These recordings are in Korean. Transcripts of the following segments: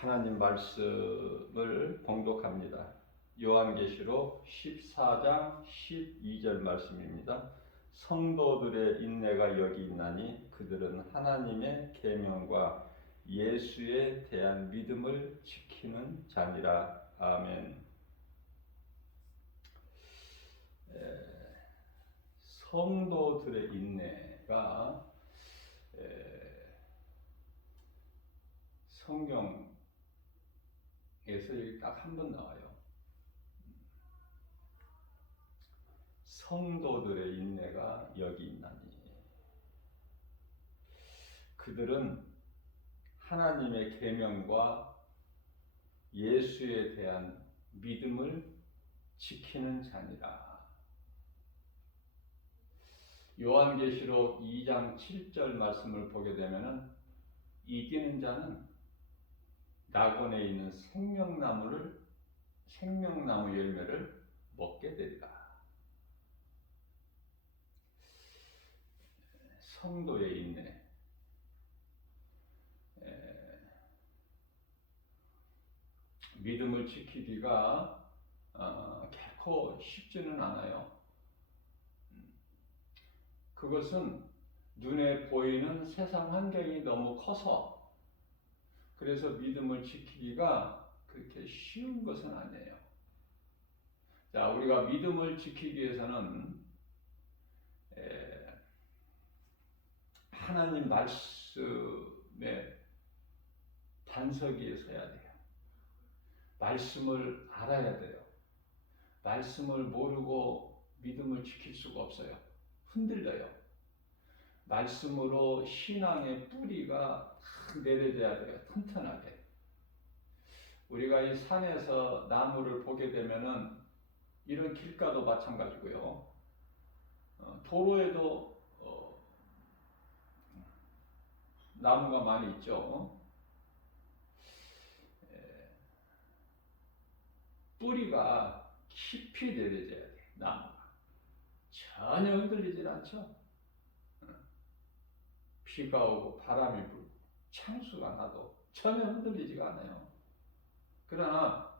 하나님 말씀을 봉독합니다. 요한계시록 14장 12절 말씀입니다. 성도들의 인내가 여기 있나니 그들은 하나님의 계명과 예수에 대한 믿음을 지키는 자니라. 아멘. 성도들의 인내가 성경에서 여기 딱 한 번 나와요. 성도들의 인내가 여기 있나니 그들은 하나님의 계명과 예수에 대한 믿음을 지키는 자니라. 요한계시록 2장 7절 말씀을 보게 되면은 이기는 자는 낙원에 있는 생명나무 열매를 먹게 되리라. 성도의 인내. 믿음을 지키기가 결코 쉽지는 않아요. 그것은 눈에 보이는 세상 환경이 너무 커서 그래서 믿음을 지키기가 그렇게 쉬운 것은 아니에요. 자, 우리가 믿음을 지키기 위해서는 하나님 말씀의 반석 위에 서야 돼요. 말씀을 알아야 돼요. 말씀을 모르고 믿음을 지킬 수가 없어요. 흔들려요. 말씀으로 신앙의 뿌리가 탁 내려져야 돼요. 튼튼하게. 우리가 이 산에서 나무를 보게 되면은 이런 길가도 마찬가지고요. 도로에도 나무가 많이 있죠. 뿌리가 깊이 내려져야 돼요. 나무가. 전혀 흔들리질 않죠. 비가 오고 바람이 불고 창수가 나도 전혀 흔들리지가 않아요. 그러나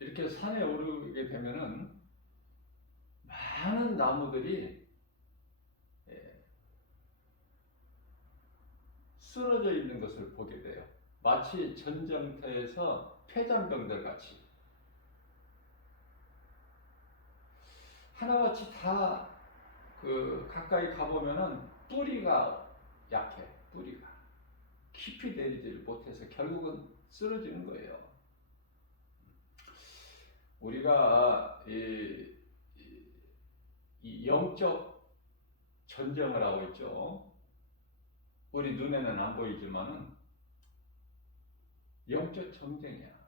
이렇게 산에 오르게 되면은 많은 나무들이 쓰러져 있는 것을 보게 돼요. 마치 전쟁터에서 폐잔병들 같이 하나같이 다 가까이 가보면은 뿌리가 약해. 뿌리가 깊이 내리지를 못해서 결국은 쓰러지는 거예요. 우리가 이 영적 전쟁을 하고 있죠. 우리 눈에는 안 보이지만은 영적 전쟁이야.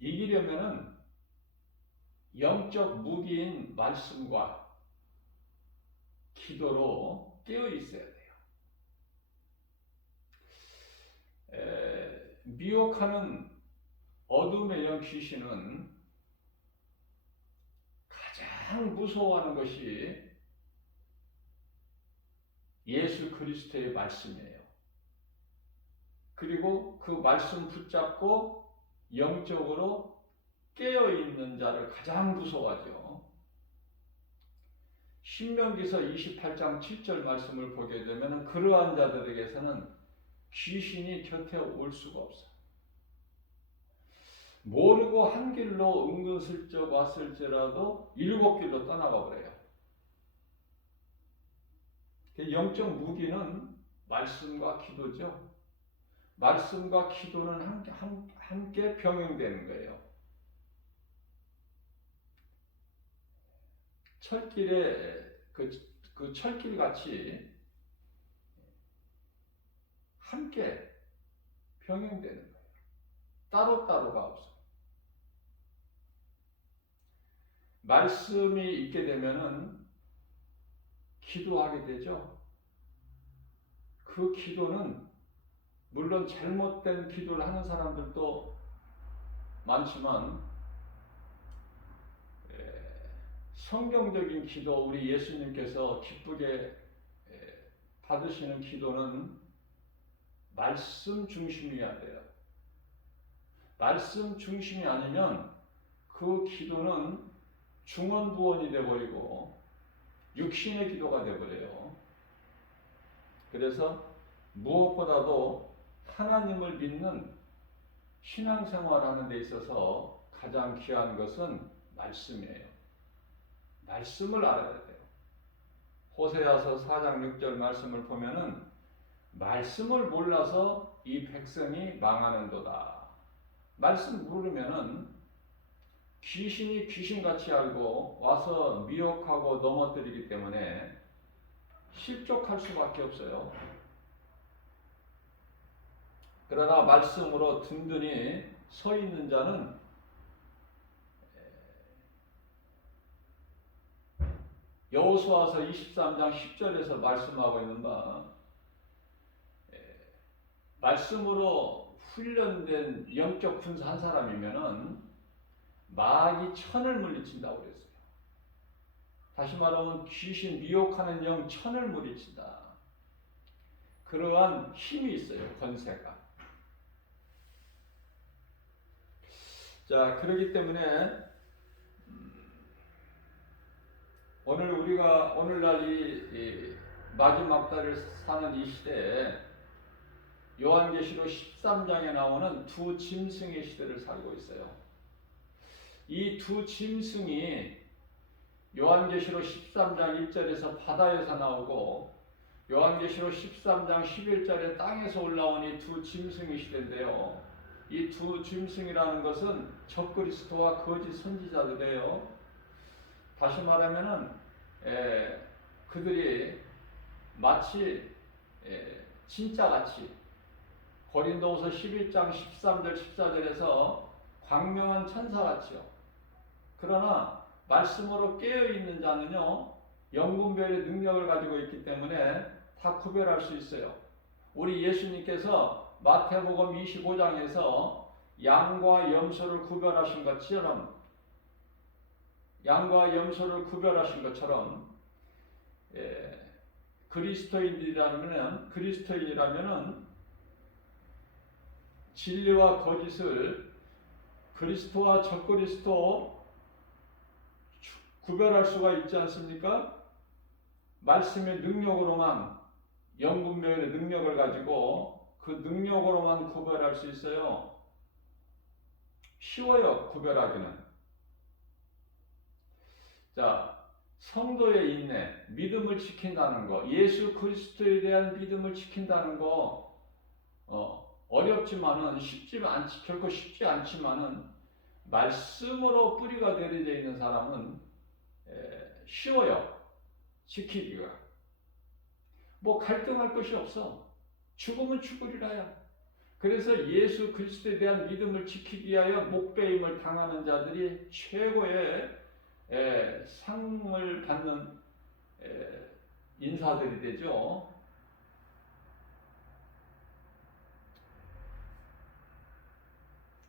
이기려면은 영적 무기인 말씀과 기도로 깨어 있어야 돼요. 미혹하는 어둠의 영 귀신은 가장 무서워하는 것이 예수 그리스도의 말씀이에요. 그리고 그 말씀 붙잡고 영적으로 깨어있는 자를 가장 무서워하죠. 신명기서 28장 7절 말씀을 보게 되면 그러한 자들에게서는 귀신이 곁에 올 수가 없어. 모르고 한 길로 은근슬쩍 왔을지라도 7길로 떠나가 버려요. 영적 무기는 말씀과 기도죠. 말씀과 기도는 함께 병행되는 거예요. 철길에 그 철길 같이 함께 병행되는 거예요. 따로따로가 없어. 말씀이 있게 되면은 기도하게 되죠. 그 기도는 물론 잘못된 기도를 하는 사람들도 많지만 성경적인 기도, 우리 예수님께서 기쁘게 받으시는 기도는 말씀 중심이어야 돼요. 말씀 중심이 아니면 그 기도는 중언부언이 되어버리고 육신의 기도가 되어버려요. 그래서 무엇보다도 하나님을 믿는 신앙생활하는 데 있어서 가장 귀한 것은 말씀이에요. 말씀을 알아야 돼요. 호세아서 4장 6절 말씀을 보면은 말씀을 몰라서 이 백성이 망하는도다. 말씀 모르면은 귀신이 귀신같이 알고 와서 미혹하고 넘어뜨리기 때문에 실족할 수밖에 없어요. 그러나 말씀으로 든든히 서 있는 자는 여호수아서 23장 10절에서 말씀하고 있는 바 말씀으로 훈련된 영적 군사 한 사람이면은 마귀 천을 물리친다고 그랬어요. 다시 말하면 귀신 미혹하는 영 천을 물리친다. 그러한 힘이 있어요. 권세가. 자, 그렇기 때문에 오늘날 이 마지막 달을 사는 이 시대에 요한계시록 13장에 나오는 두 짐승의 시대를 살고 있어요. 이 두 짐승이 요한계시록 13장 1절에서 바다에서 나오고 요한계시록 13장 11절에 땅에서 올라온 이 두 짐승의 시대인데요. 이 두 짐승이라는 것은 적그리스도와 거짓 선지자들이에요. 다시 말하면은 그들이 마치 진짜같이 고린도후서 11장 13절 14절에서 광명한 천사같이요. 그러나 말씀으로 깨어있는 자는요 영분별의 능력을 가지고 있기 때문에 다 구별할 수 있어요. 우리 예수님께서 마태복음 25장에서 양과 염소를 구별하신 것처럼 그리스도인이라면은 진리와 거짓을 그리스도와 적그리스도 구별할 수가 있지 않습니까? 말씀의 능력으로만 영분별의 능력을 가지고 그 능력으로만 구별할 수 있어요. 쉬워요, 구별하기는. 자, 성도의 인내, 믿음을 지킨다는 거, 예수 그리스도에 대한 믿음을 지킨다는 거 어렵지만은 결코 쉽지 않지만은 말씀으로 뿌리가 내려져 있는 사람은 쉬워요, 지키기가. 뭐 갈등할 것이 없어. 죽으면 죽으리라야. 그래서 예수 그리스도에 대한 믿음을 지키기 위하여 목배임을 당하는 자들이 최고의 상을 받는 인사들이 되죠.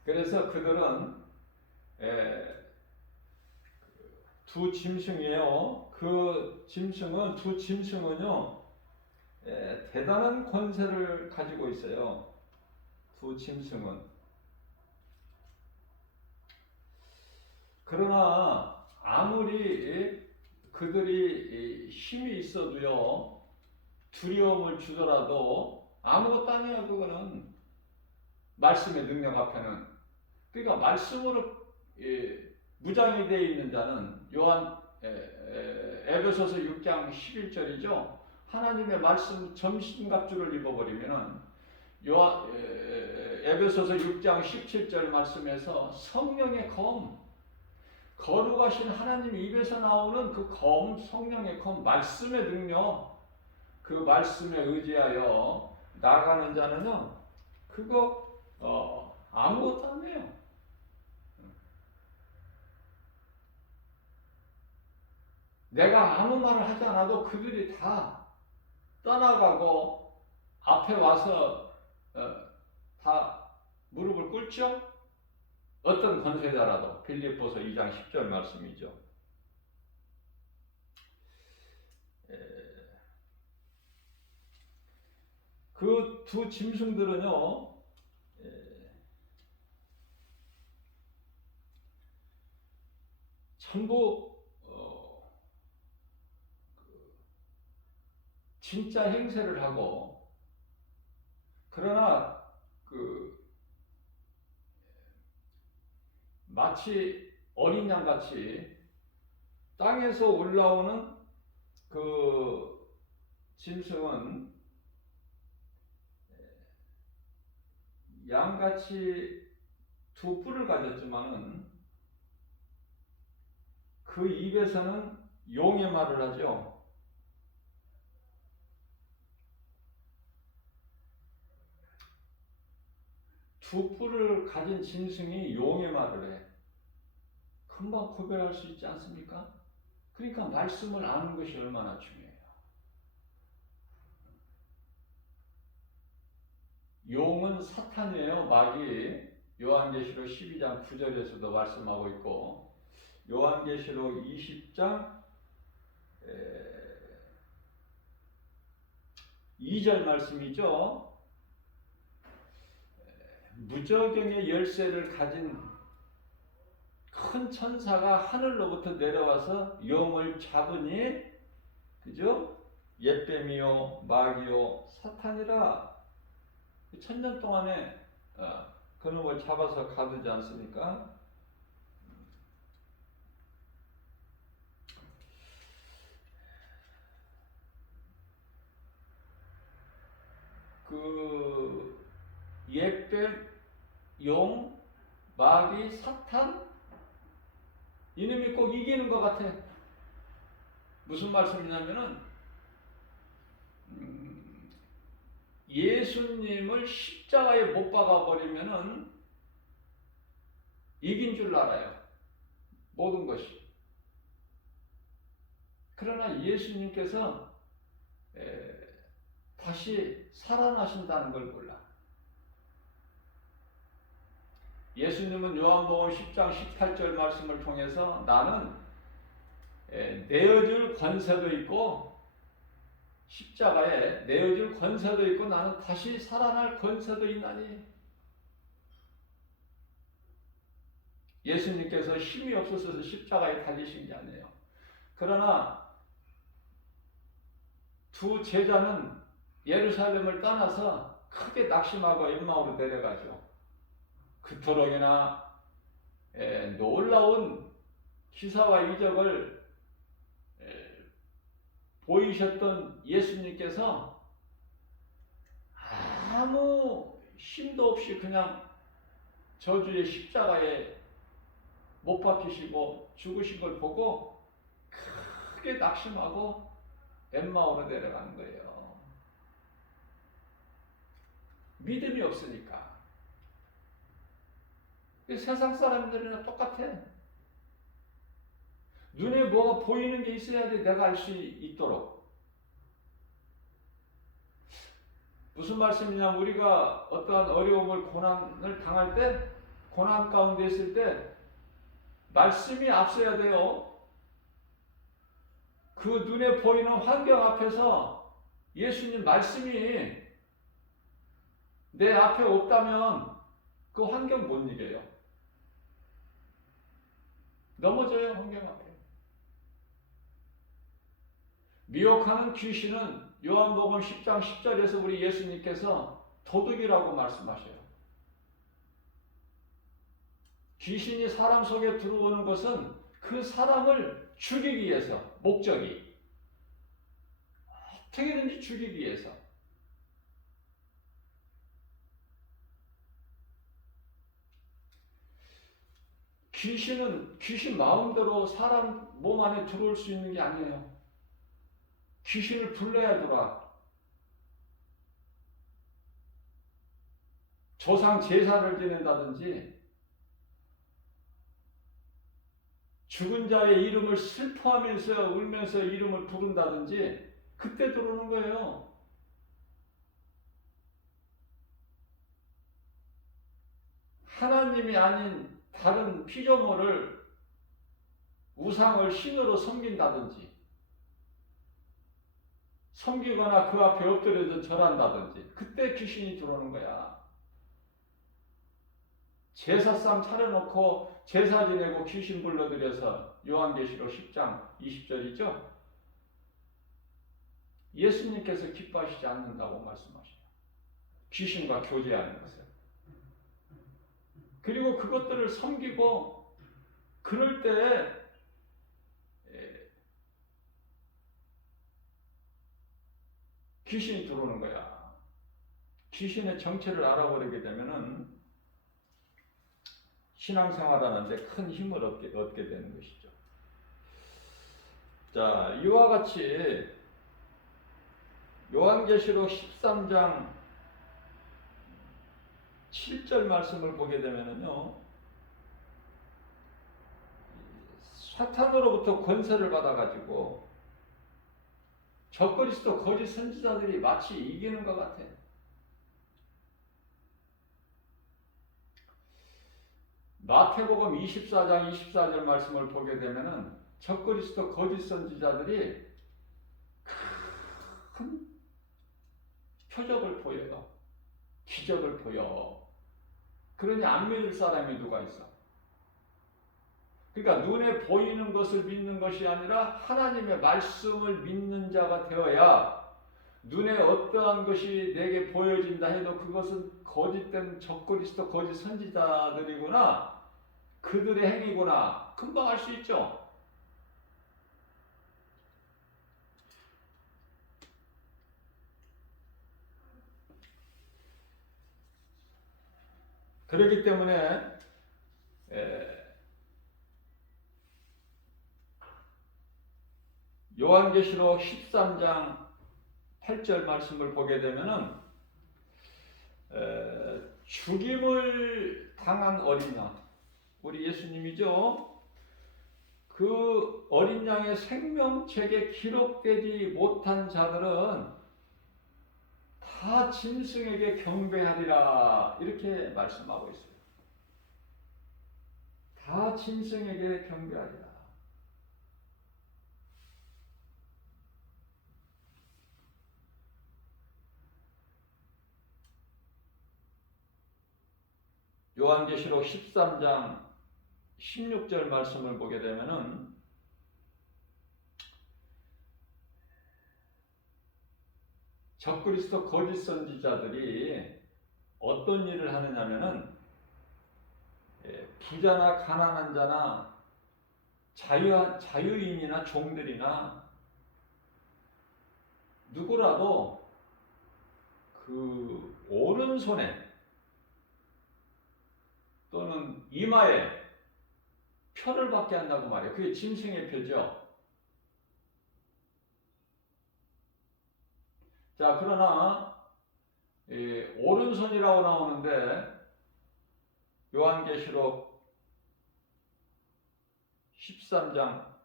그래서 그들은 두 짐승이에요. 두 짐승은요 대단한 권세를 가지고 있어요. 두 짐승은. 그러나 아무리 그들이 힘이 있어도요 두려움을 주더라도 아무것도 아니야. 그거는 말씀의 능력 앞에는. 그러니까 말씀으로 무장이 되어 있는 자는 에베소서 6장 11절이죠. 하나님의 말씀 점심갑주를 입어버리면은 에베소서 6장 17절 말씀에서 성령의 검, 거룩하신 하나님 입에서 나오는 그 검, 성령의 검, 말씀의 능력, 그 말씀에 의지하여 나가는 자는요 그거 아무것도 안 해요. 내가 아무 말을 하지 않아도 그들이 다 떠나가고 앞에 와서 다 무릎을 꿇죠. 어떤 권세자라도. 빌립보서 2장 10절 말씀이죠. 그 두 짐승들은요, 전부 진짜 행세를 하고, 그러나 마치 어린 양같이 땅에서 올라오는 그 짐승은 양같이 두 뿔을 가졌지만은 그 입에서는 용의 말을 하죠. 두 뿔을 가진 짐승이 용의 말을 해. 금방 구별할 수 있지 않습니까? 그러니까 말씀을 아는 것이 얼마나 중요해요. 용은 사탄이에요. 마귀. 요한계시록 12장 9절에서도 말씀하고 있고, 요한계시록 20장 2절 말씀이죠. 무저경의 열쇠를 가진 큰 천사가 하늘로부터 내려와서 용을 잡으니, 그죠? 옛뱀이요 마귀요 사탄이라. 천년 동안에 그놈을 잡아서 가두지 않습니까? 그 옛뱀, 용, 마귀, 사탄, 이놈이 꼭 이기는 것 같아. 무슨 말씀이냐면은 예수님을 십자가에 못 박아버리면은 이긴 줄 알아요. 모든 것이. 그러나 예수님께서 다시 살아나신다는 걸 몰라. 예수님은 요한복음 10장 18절 말씀을 통해서 나는 내어줄 권세도 있고, 십자가에 내어줄 권세도 있고, 나는 다시 살아날 권세도 있나니. 예수님께서 힘이 없어서 십자가에 달리신 게 아니에요. 그러나 두 제자는 예루살렘을 떠나서 크게 낙심하고 엠마오로 내려가죠. 그토록이나 놀라운 기사와 이적을 보이셨던 예수님께서 아무 힘도 없이 그냥 저주의 십자가에 못 박히시고 죽으신 걸 보고 크게 낙심하고 엠마오로 내려가는 거예요. 믿음이 없으니까. 세상 사람들이나 똑같아. 눈에 뭐가 보이는 게 있어야지 내가 알 수 있도록. 무슨 말씀이냐면, 우리가 어떠한 어려움을, 고난을 당할 때, 고난 가운데 있을 때 말씀이 앞서야 돼요. 그 눈에 보이는 환경 앞에서 예수님 말씀이 내 앞에 없다면 그 환경 못 이겨요. 넘어져요, 환경 앞에. 미혹하는 귀신은 요한복음 10장 10절에서 우리 예수님께서 도둑이라고 말씀하셔요. 귀신이 사람 속에 들어오는 것은 그 사람을 죽이기 위해서, 목적이 어떻게든지 죽이기 위해서. 귀신 마음대로 사람 몸 안에 들어올 수 있는 게 아니에요. 귀신을 불러야 들어와. 조상 제사를 지낸다든지, 죽은 자의 이름을 슬퍼하면서 울면서 이름을 부른다든지, 그때 들어오는 거예요. 하나님이 아닌 다른 피조물을, 우상을 신으로 섬긴다든지, 섬기거나 그 앞에 엎드려서 절한다든지 그때 귀신이 들어오는 거야. 제사상 차려놓고 제사 지내고 귀신 불러들여서 요한계시록 10장 20절이죠. 예수님께서 기뻐하시지 않는다고 말씀하셔요. 귀신과 교제하는 것을. 그리고 그것들을 섬기고 그럴 때에 귀신이 들어오는 거야. 귀신의 정체를 알아버리게 되면은 신앙생활하는데 큰 힘을 얻게 되는 것이죠. 자, 이와 같이 요한계시록 13장 7절 말씀을 보게 되면은요, 사탄으로부터 권세를 받아가지고 적그리스도 거짓 선지자들이 마치 이기는 것 같아. 마태복음 24장 24절 말씀을 보게 되면은 적그리스도 거짓 선지자들이 큰 표적을 보여요. 기적을 보여. 그러니 안 믿을 사람이 누가 있어? 그러니까 눈에 보이는 것을 믿는 것이 아니라 하나님의 말씀을 믿는 자가 되어야 눈에 어떠한 것이 내게 보여진다 해도 그것은 거짓된 적그리스도 거짓 선지자들이구나, 그들의 행위구나 금방 알 수 있죠. 그렇기 때문에 요한계시록 13장 8절 말씀을 보게 되면은 죽임을 당한 어린 양, 우리 예수님이죠. 그 어린 양의 생명책에 기록되지 못한 자들은 다 짐승에게 경배하리라, 이렇게 말씀하고 있어요. 다 짐승에게 경배하리라. 요한계시록 13장 16절 말씀을 보게 되면은 적그리스도 거짓 선지자들이 어떤 일을 하느냐면은 부자나 가난한 자나 자유인이나 종들이나 누구라도 그 오른손에 또는 이마에 표를 받게 한다고 말이에요. 그게 짐승의 표죠. 자, 그러나 오른손이라고 나오는데 요한계시록 13장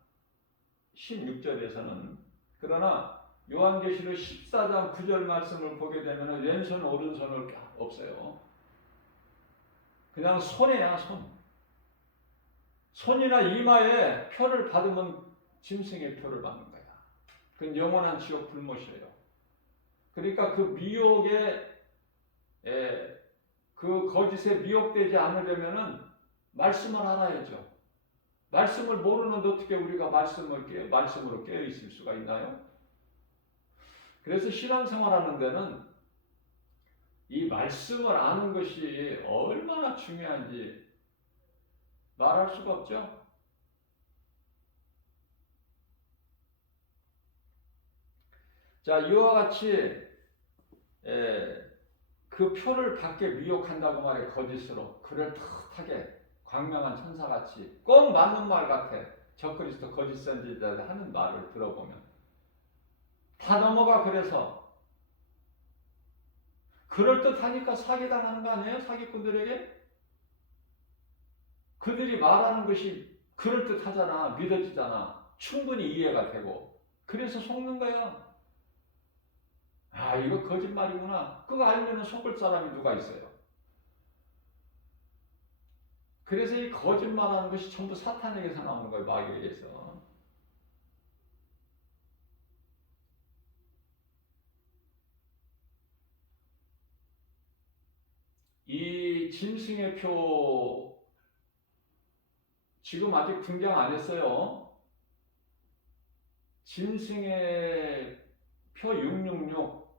16절에서는, 그러나 요한계시록 14장 9절 말씀을 보게 되면 왼손 오른손을 없어요. 그냥 손에야 손. 손이나 이마에 표를 받으면 짐승의 표를 받는 거야. 그건 영원한 지옥 불못이에요. 그러니까 그 미혹에 그 거짓에 미혹되지 않으려면은 말씀을 알아야죠. 말씀을 모르는데 어떻게 우리가 말씀으로 깨어 있을 수가 있나요? 그래서 신앙생활하는 데는 이 말씀을 아는 것이 얼마나 중요한지 말할 수가 없죠. 자, 이와 같이 그 표를 받게 미혹한다고 말해. 거짓으로 그럴듯하게 광명한 천사같이 꼭 맞는 말 같아. 적그리스도 거짓 선지자들 하는 말을 들어보면 다 넘어가. 그래서 그럴듯하니까 사기당하는 거 아니에요? 사기꾼들에게? 그들이 말하는 것이 그럴듯하잖아. 믿어지잖아. 충분히 이해가 되고. 그래서 속는 거야. 아, 이거 거짓말이구나. 그거 알면 속을 사람이 누가 있어요? 그래서 이 거짓말하는 것이 전부 사탄에게서 나오는 거예요. 마귀에게서. 이 짐승의 표 지금 아직 등장 안 했어요. 짐승의 표 666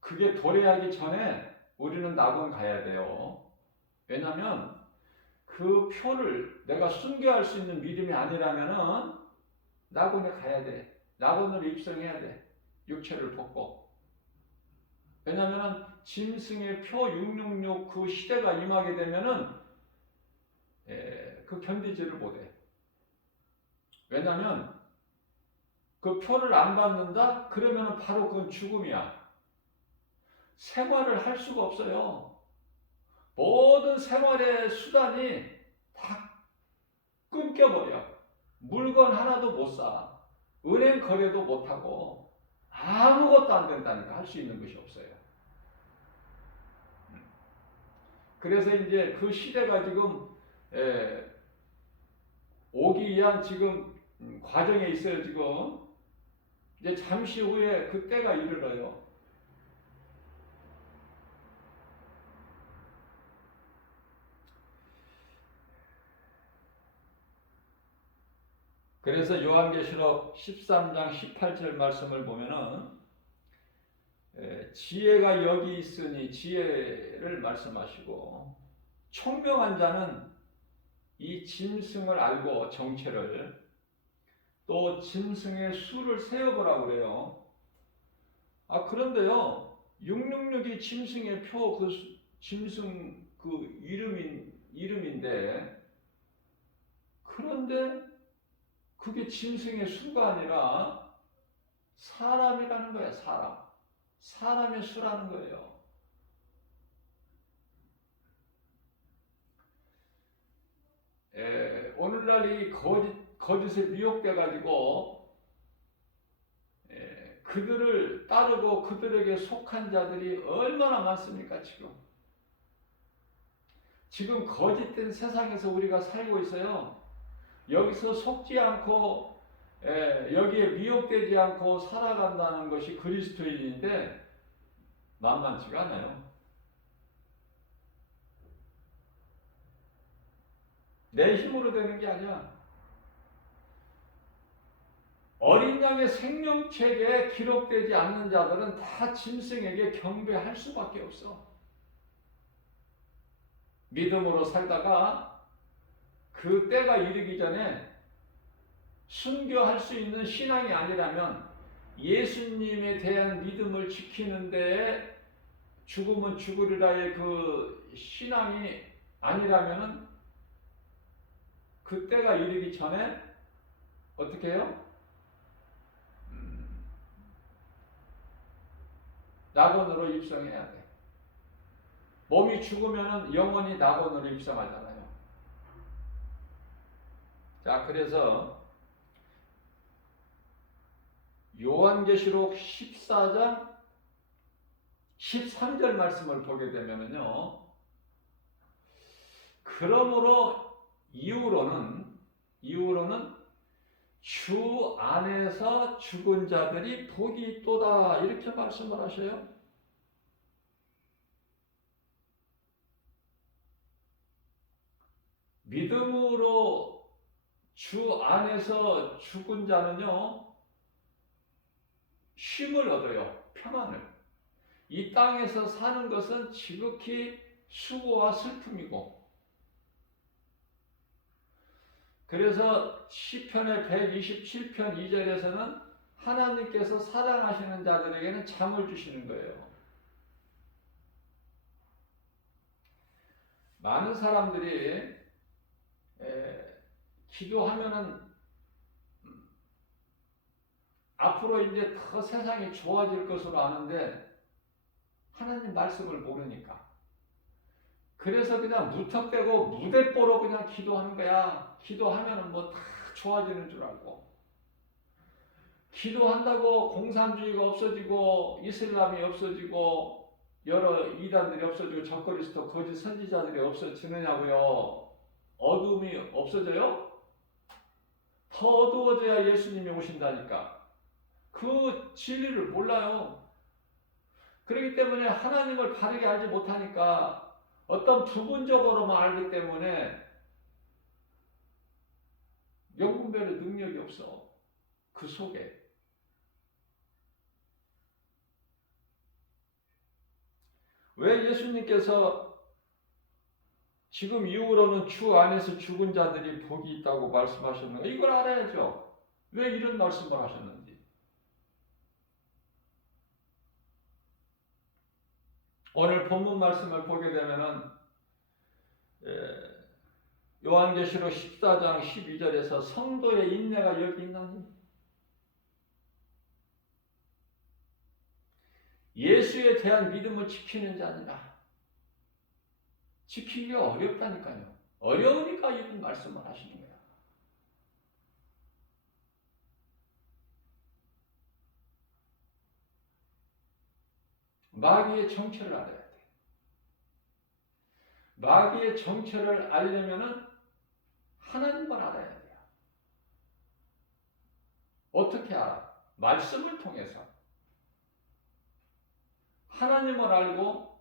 그게 도래하기 전에 우리는 낙원 가야 돼요. 왜냐하면 그 표를 내가 순교할 수 있는 믿음이 아니라면은 낙원에 가야 돼. 낙원으로 입성해야 돼. 육체를 벗고. 왜냐하면 짐승의 표 666 그 시대가 임하게 되면은 그 견디지를 못해. 왜냐하면 그 표를 안 받는다? 그러면은 바로 그건 죽음이야. 생활을 할 수가 없어요. 모든 생활의 수단이 다 끊겨버려. 물건 하나도 못 사. 은행 거래도 못하고 아무것도 안 된다니까. 할 수 있는 것이 없어요. 그래서 이제 그 시대가 지금 오기 위한 지금 과정에 있어요. 지금 이제 잠시 후에 그때가 이르러요. 그래서 요한계시록 13장 18절 말씀을 보면은 지혜가 여기 있으니 지혜를 말씀하시고 총명한 자는 이 짐승을 알고 정체를 또 짐승의 수를 세어보라고 그래요. 그런데요 666이 짐승의 표 그 짐승 그 이름인데 그런데 그게 짐승의 수가 아니라 사람이라는 거야. 사람의 수라는 거예요. 오늘날 이 거짓에 미혹돼 가지고 그들을 따르고 그들에게 속한 자들이 얼마나 많습니까? 지금 거짓된 세상에서 우리가 살고 있어요. 여기서 속지 않고 여기에 미혹되지 않고 살아간다는 것이 그리스도인인데 만만치가 않아요. 내 힘으로 되는 게 아니야. 어린 양의 생명책에 기록되지 않는 자들은 다 짐승에게 경배할 수밖에 없어. 믿음으로 살다가 그 때가 이르기 전에 순교할 수 있는 신앙이 아니라면 예수님에 대한 믿음을 지키는 데에 죽으면 죽으리라의 그 신앙이 아니라면 그 때가 이르기 전에 어떻게 해요? 낙원으로 입성해야 돼. 몸이 죽으면 영혼이 낙원으로 입성하잖아요. 자, 그래서 요한계시록 14장 13절 말씀을 보게 되면요. 그러므로 이후로는 주 안에서 죽은 자들이 복이 있도다 이렇게 말씀을 하셔요. 믿음으로 주 안에서 죽은 자는요 쉼을 얻어요. 평안을. 이 땅에서 사는 것은 지극히 수고와 슬픔이고 그래서 시편의 127편 2절에서는 하나님께서 사랑하시는 자들에게는 잠을 주시는 거예요. 많은 사람들이 기도하면은 앞으로 이제 더 세상이 좋아질 것으로 아는데 하나님 말씀을 모르니까 그래서 그냥 무턱대고 무대뽀로 그냥 기도하는 거야. 기도하면은 뭐 다 좋아지는 줄 알고 기도한다고 공산주의가 없어지고 이슬람이 없어지고 여러 이단들이 없어지고 적그리스도 거짓 선지자들이 없어지느냐고요. 어둠이 없어져요? 더 어두워져야 예수님이 오신다니까. 그 진리를 몰라요. 그렇기 때문에 하나님을 바르게 알지 못하니까 어떤 부분적으로만 알기 때문에 영분별의 능력이 없어. 그 속에. 왜 예수님께서 지금 이후로는 주 안에서 죽은 자들이 복이 있다고 말씀하셨는가? 이걸 알아야죠. 왜 이런 말씀을 하셨는지. 오늘 본문 말씀을 보게 되면은 요한계시록 14장 12절에서 성도의 인내가 여기 있나니 예수에 대한 믿음을 지키는 자니라. 지키기가 어렵다니까요. 어려우니까 이런 말씀을 하시는 거야. 마귀의 정체를 알아야 돼. 마귀의 정체를 알려면은 하나님을 알아야 돼요. 어떻게 알아? 말씀을 통해서. 하나님을 알고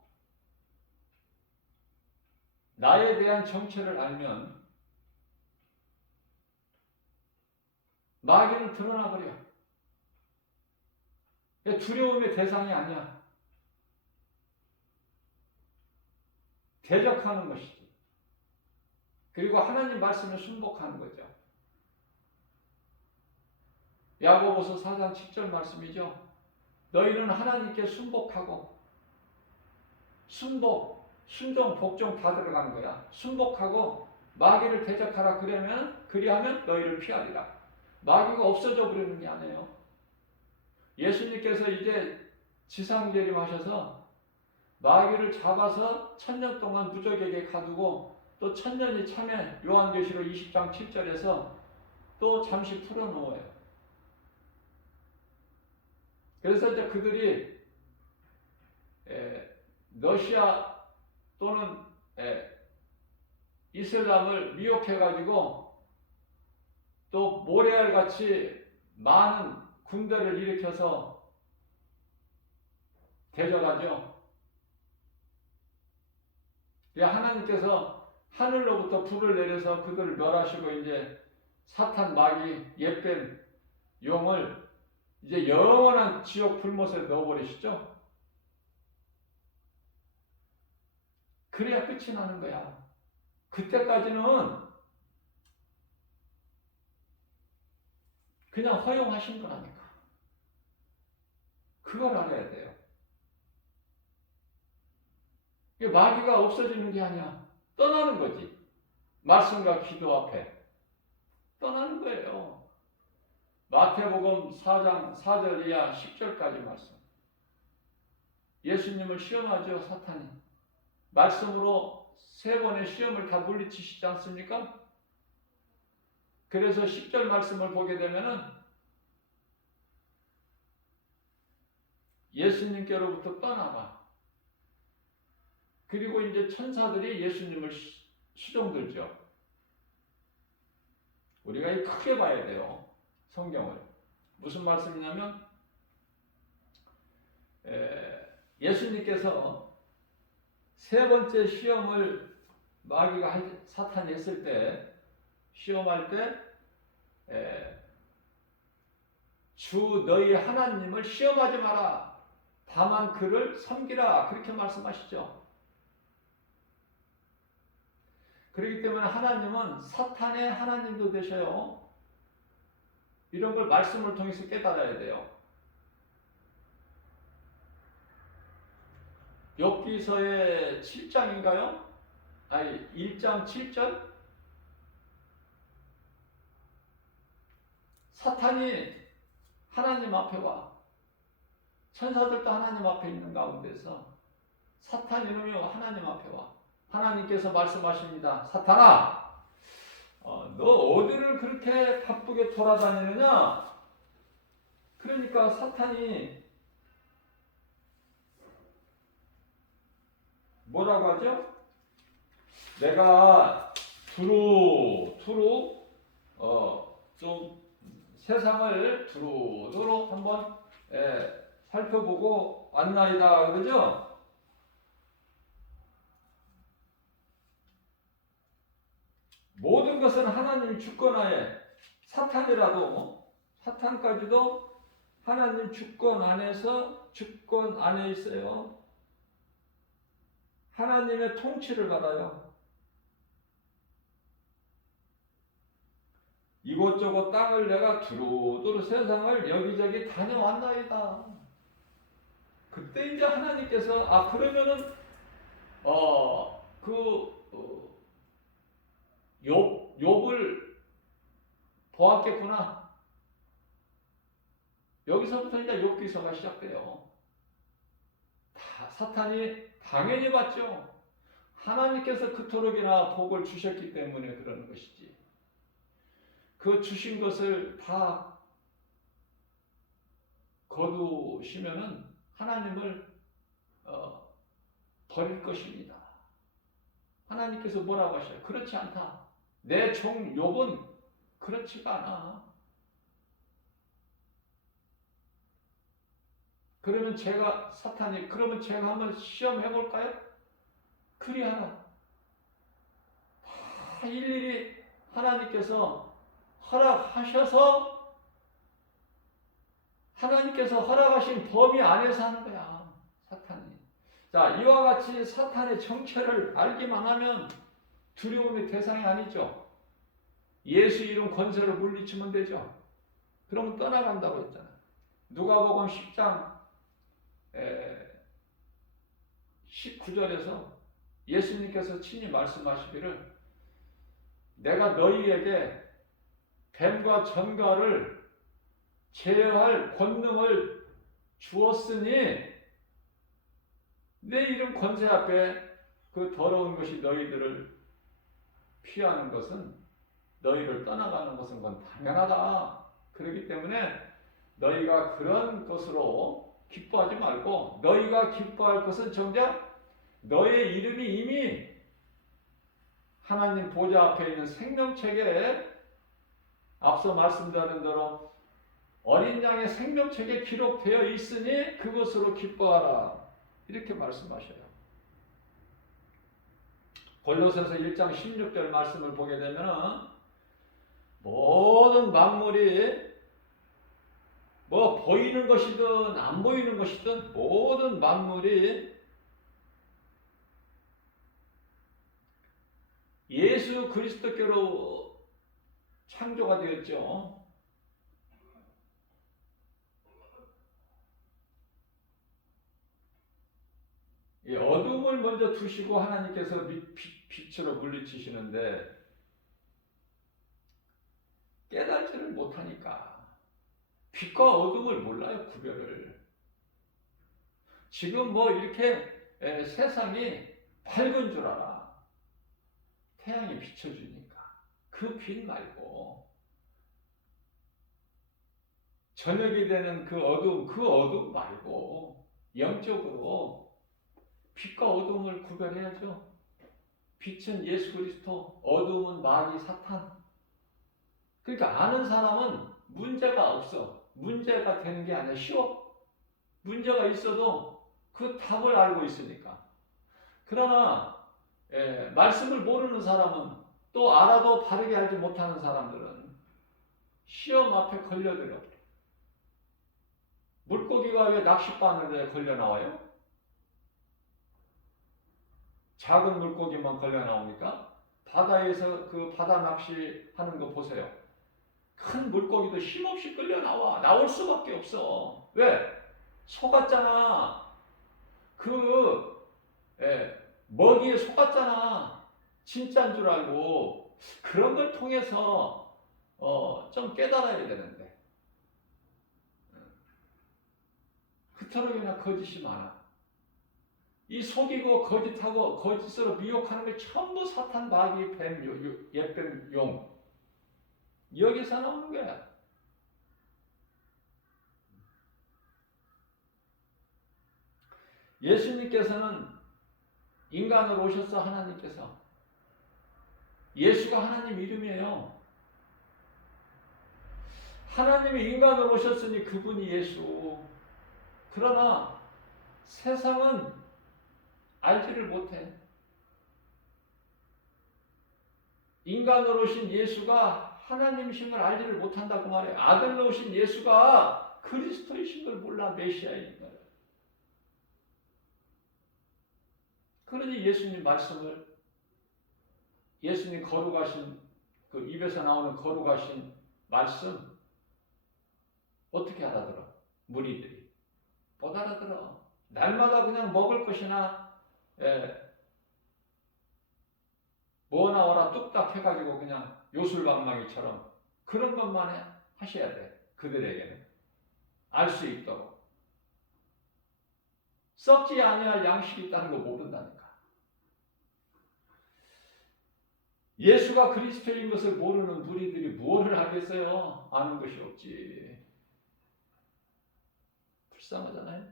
나에 대한 정체를 알면 마귀는 드러나 버려. 두려움의 대상이 아니야. 대적하는 것이지. 그리고 하나님 말씀을 순복하는 거죠. 야고보서 4장 7절 말씀이죠. 너희는 하나님께 순복하고 순종, 복종 다 들어간 거야. 순복하고 마귀를 대적하라 그리하면 너희를 피하리라. 마귀가 없어져 버리는 게 아니에요. 예수님께서 이제 지상재림하셔서 마귀를 잡아서 1000년 동안 무적에게 가두고 또 1000년이 참에 요한계시록 20장 7절에서 또 잠시 풀어놓아요. 그래서 이제 그들이 러시아 또는 이슬람을 미혹해가지고 또 모래알 같이 많은 군대를 일으켜서 대적하죠. 하나님께서 하늘로부터 불을 내려서 그들을 멸하시고 이제 사탄 마귀 옛뱀 용을 이제 영원한 지옥 불못에 넣어버리시죠. 그래야 끝이 나는 거야. 그때까지는 그냥 허용하신 거라니까. 그걸 알아야 돼요. 마귀가 없어지는 게 아니야. 떠나는 거지. 말씀과 기도 앞에 떠나는 거예요. 마태복음 4장 4절 이하 10절까지 말씀. 예수님을 시험하죠, 사탄이. 말씀으로 3번의 시험을 다 물리치시지 않습니까? 그래서 10절 말씀을 보게 되면은 예수님께로부터 떠나가. 그리고 이제 천사들이 예수님을 수종들죠. 우리가 크게 봐야 돼요. 성경을. 무슨 말씀이냐면 예수님께서 3번째 시험을 마귀가 사탄이 했을 때 시험할 때 주 너희 하나님을 시험하지 마라. 다만 그를 섬기라. 그렇게 말씀하시죠. 그렇기 때문에 하나님은 사탄의 하나님도 되셔요. 이런 걸 말씀을 통해서 깨달아야 돼요. 욥기서의 7장인가요? 아니 1장 7절? 사탄이 하나님 앞에 와. 천사들도 하나님 앞에 있는 가운데서 사탄 이놈이 하나님 앞에 와. 하나님께서 말씀하십니다. 사탄아, 너 어디를 그렇게 바쁘게 돌아다니느냐? 그러니까 사탄이 뭐라고 하죠? 내가 두루 좀 세상을 두루두루 한번 살펴보고 왔나이다 그러죠? 모든 것은 하나님 주권하에 사탄까지도 하나님 주권 안에 있어요. 하나님의 통치를 받아요. 이곳저곳 땅을 내가 두루두루 세상을 여기저기 다녀왔나이다. 그때 이제 하나님께서 그러면은 욥을 보았겠구나. 여기서부터 이제 욥기서가 시작돼요. 사탄이 당연히 봤죠. 하나님께서 그토록이나 복을 주셨기 때문에 그러는 것이지. 그 주신 것을 다 거두시면은 하나님을 버릴 것입니다. 하나님께서 뭐라고 하셔요? 그렇지 않다. 내 종 욥은 그렇지가 않아. 그러면 제가 한번 시험해 볼까요? 그리하라. 다 일일이 하나님께서 허락하신 범위 안에서 하는 거야. 사탄이. 자, 이와 같이 사탄의 정체를 알기만 하면 두려움의 대상이 아니죠. 예수 이름 권세로 물리치면 되죠. 그러면 떠나간다고 했잖아. 누가복음 10장 19절에서 예수님께서 친히 말씀하시기를 내가 너희에게 뱀과 전갈을 제어할 권능을 주었으니 내 이름 권세 앞에 그 더러운 것이 너희들을 피하는 것은 너희를 떠나가는 것은 건 당연하다. 그렇기 때문에 너희가 그런 것으로 기뻐하지 말고 너희가 기뻐할 것은 정작 너의 이름이 이미 하나님 보좌 앞에 있는 생명책에 앞서 말씀드린 대로 어린 양의 생명책에 기록되어 있으니 그것으로 기뻐하라. 이렇게 말씀하셔요. 골로새서 1장 16절 말씀을 보게 되면 모든 만물이 보이는 것이든 안 보이는 것이든 모든 만물이 예수 그리스도께로 창조가 되었죠. 이 어둠을 먼저 두시고 하나님께서 빛으로 물리치시는데 깨달지를 못하니까 빛과 어둠을 몰라요. 구별을. 지금 이렇게 세상이 밝은 줄 알아. 태양이 비춰주니까. 그 빛 말고 저녁이 되는 그 어둠 말고 영적으로 빛과 어둠을 구별해야죠. 빛은 예수 그리스도, 어둠은 마귀 사탄. 그러니까 아는 사람은 문제가 없어. 문제가 되는 게 아니라 쉬워. 문제가 있어도 그 답을 알고 있으니까. 그러나 말씀을 모르는 사람은 또 알아도 바르게 알지 못하는 사람들은 시험 앞에 걸려들어. 물고기가 왜 낚싯바늘에 걸려 나와요? 작은 물고기만 걸려 나옵니까? 바다에서 그 바다 낚시하는 거 보세요. 큰 물고기도 힘없이 끌려 나올 수밖에 없어. 왜? 속았잖아. 먹이에 속았잖아. 진짜인 줄 알고. 그런 걸 통해서 좀 깨달아야 되는데 그토록이나 거짓이 많아. 이 속이고 거짓하고 거짓으로 미혹하는 게 전부 사탄, 마귀, 뱀, 옛뱀, 용. 여기서 나오는 거야. 예수님께서는 인간으로 오셨어. 하나님께서. 예수가 하나님 이름이에요. 하나님이 인간으로 오셨으니 그분이 예수. 그러나 세상은 알지를 못해. 인간으로 오신 예수가 하나님이심을 알지를 못한다고 말해. 아들로 오신 예수가 그리스도이심을 몰라. 메시아인 거야. 그러니 예수님 말씀을, 예수님 거룩하신 그 입에서 나오는 거룩하신 말씀 어떻게 알아들어? 무리들이 못 알아들어. 날마다 그냥 먹을 것이나 뭐 나와라 뚝딱 해가지고 그냥 요술방망이처럼 그런 것만 하셔야 돼. 그들에게는 알 수 있도록. 썩지 아니할 양식이 있다는 거 모른다니까. 예수가 그리스도인 것을 모르는 무리들이 무엇을 하겠어요? 아는 것이 없지. 불쌍하잖아요.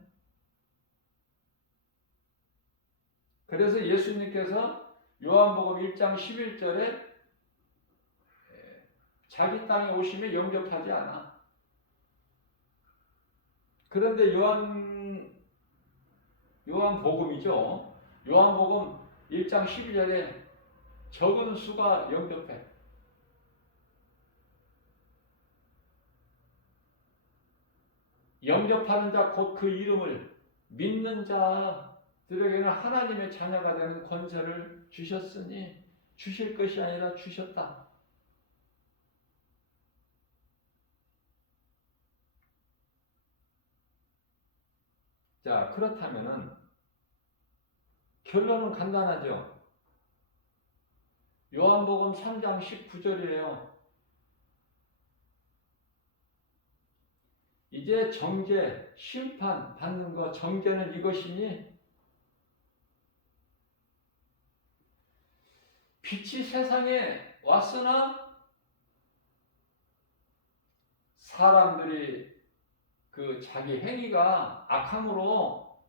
그래서 예수님께서 요한복음 1장 11절에 자기 땅에 오심에 영접하지 않아. 그런데 요한복음이죠. 요한복음 1장 12절에 적은 수가 영접해. 영접하는 자 곧 그 이름을 믿는 자들에게는 하나님의 자녀가 되는 권세를 주셨으니 주실 것이 아니라 주셨다. 자, 그렇다면은 결론은 간단하죠. 요한복음 3장 19절이에요. 이제 정죄, 심판 받는 것, 정죄는 이것이니 빛이 세상에 왔으나 사람들이 그 자기 행위가 악함으로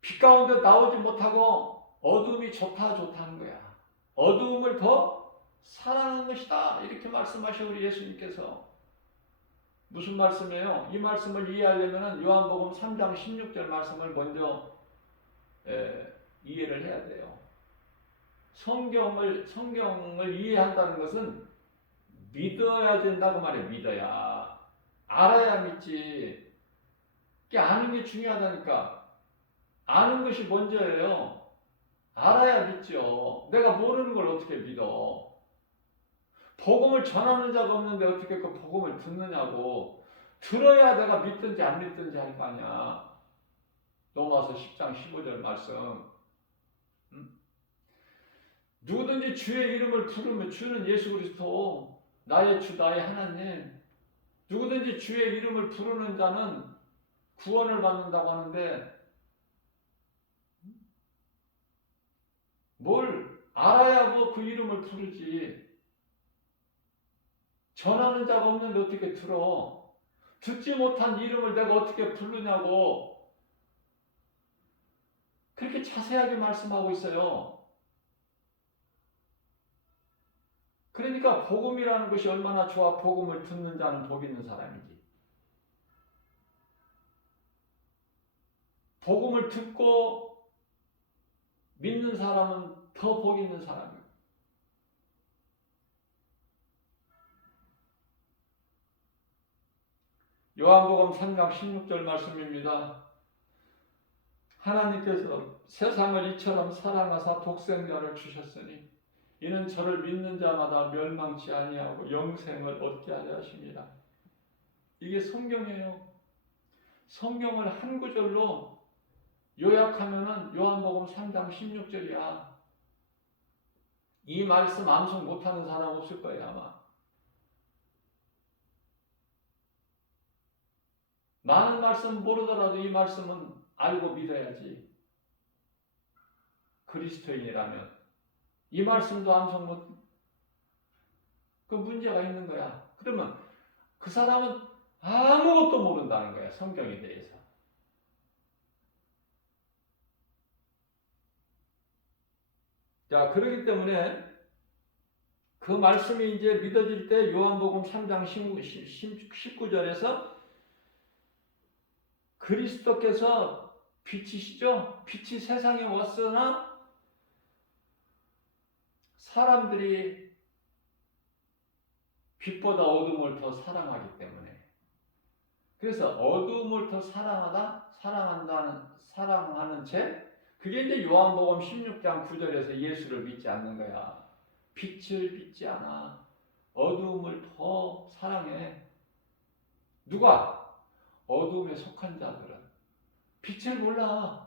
빛 가운데 나오지 못하고 어둠이 좋다 하는 거야. 어두움을 더 사랑하는 것이다. 이렇게 말씀하시고 우리 예수님께서. 무슨 말씀이에요? 이 말씀을 이해하려면 요한복음 3장 16절 말씀을 먼저 이해를 해야 돼요. 성경을 이해한다는 것은 믿어야 된다고 말해. 믿어야. 알아야 믿지. 아는 게 중요하다니까. 아는 것이 먼저예요. 알아야 믿죠. 내가 모르는 걸 어떻게 믿어. 복음을 전하는 자가 없는데 어떻게 그 복음을 듣느냐고. 들어야 내가 믿든지 안 믿든지 할 거 아니야. 로마서 10장 15절 말씀. 누구든지 주의 이름을 부르면, 주는 예수 그리스도, 나의 주 나의 하나님, 누구든지 주의 이름을 부르는 자는 구원을 받는다고 하는데 뭘 알아야 뭐 그 이름을 부르지. 전하는 자가 없는데 어떻게 들어. 듣지 못한 이름을 내가 어떻게 부르냐고. 그렇게 자세하게 말씀하고 있어요. 그러니까 복음이라는 것이 얼마나 좋아. 복음을 듣는 자는 복 있는 사람이지. 복음을 듣고 믿는 사람은 더 복 있는 사람이에요. 요한복음 3장 16절 말씀입니다. 하나님께서 세상을 이처럼 사랑하사 독생자를 주셨으니 이는 저를 믿는 자마다 멸망치 아니하고 영생을 얻게 하려 하십니다. 이게 성경이에요. 성경을 한 구절로 요약하면은 요한복음 3장 16절이야. 이 말씀 암송 못하는 사람 없을 거예요 아마. 많은 말씀 모르더라도 이 말씀은 알고 믿어야지. 그리스도인이라면 이 말씀도 암송 못, 그 문제가 있는 거야. 그러면 그 사람은 아무것도 모른다는 거야. 성경에 대해서. 자, 그렇기 때문에 그 말씀이 이제 믿어질 때 요한복음 3장 19절에서 그리스도께서 빛이시죠? 빛이 세상에 왔으나 사람들이 빛보다 어둠을 더 사랑하기 때문에, 그래서 어둠을 더 사랑하는 채, 그게 이제 요한복음 16장 9절에서 예수를 믿지 않는 거야. 빛을 믿지 않아. 어둠을 더 사랑해. 누가? 어둠에 속한 자들은. 빛을 몰라.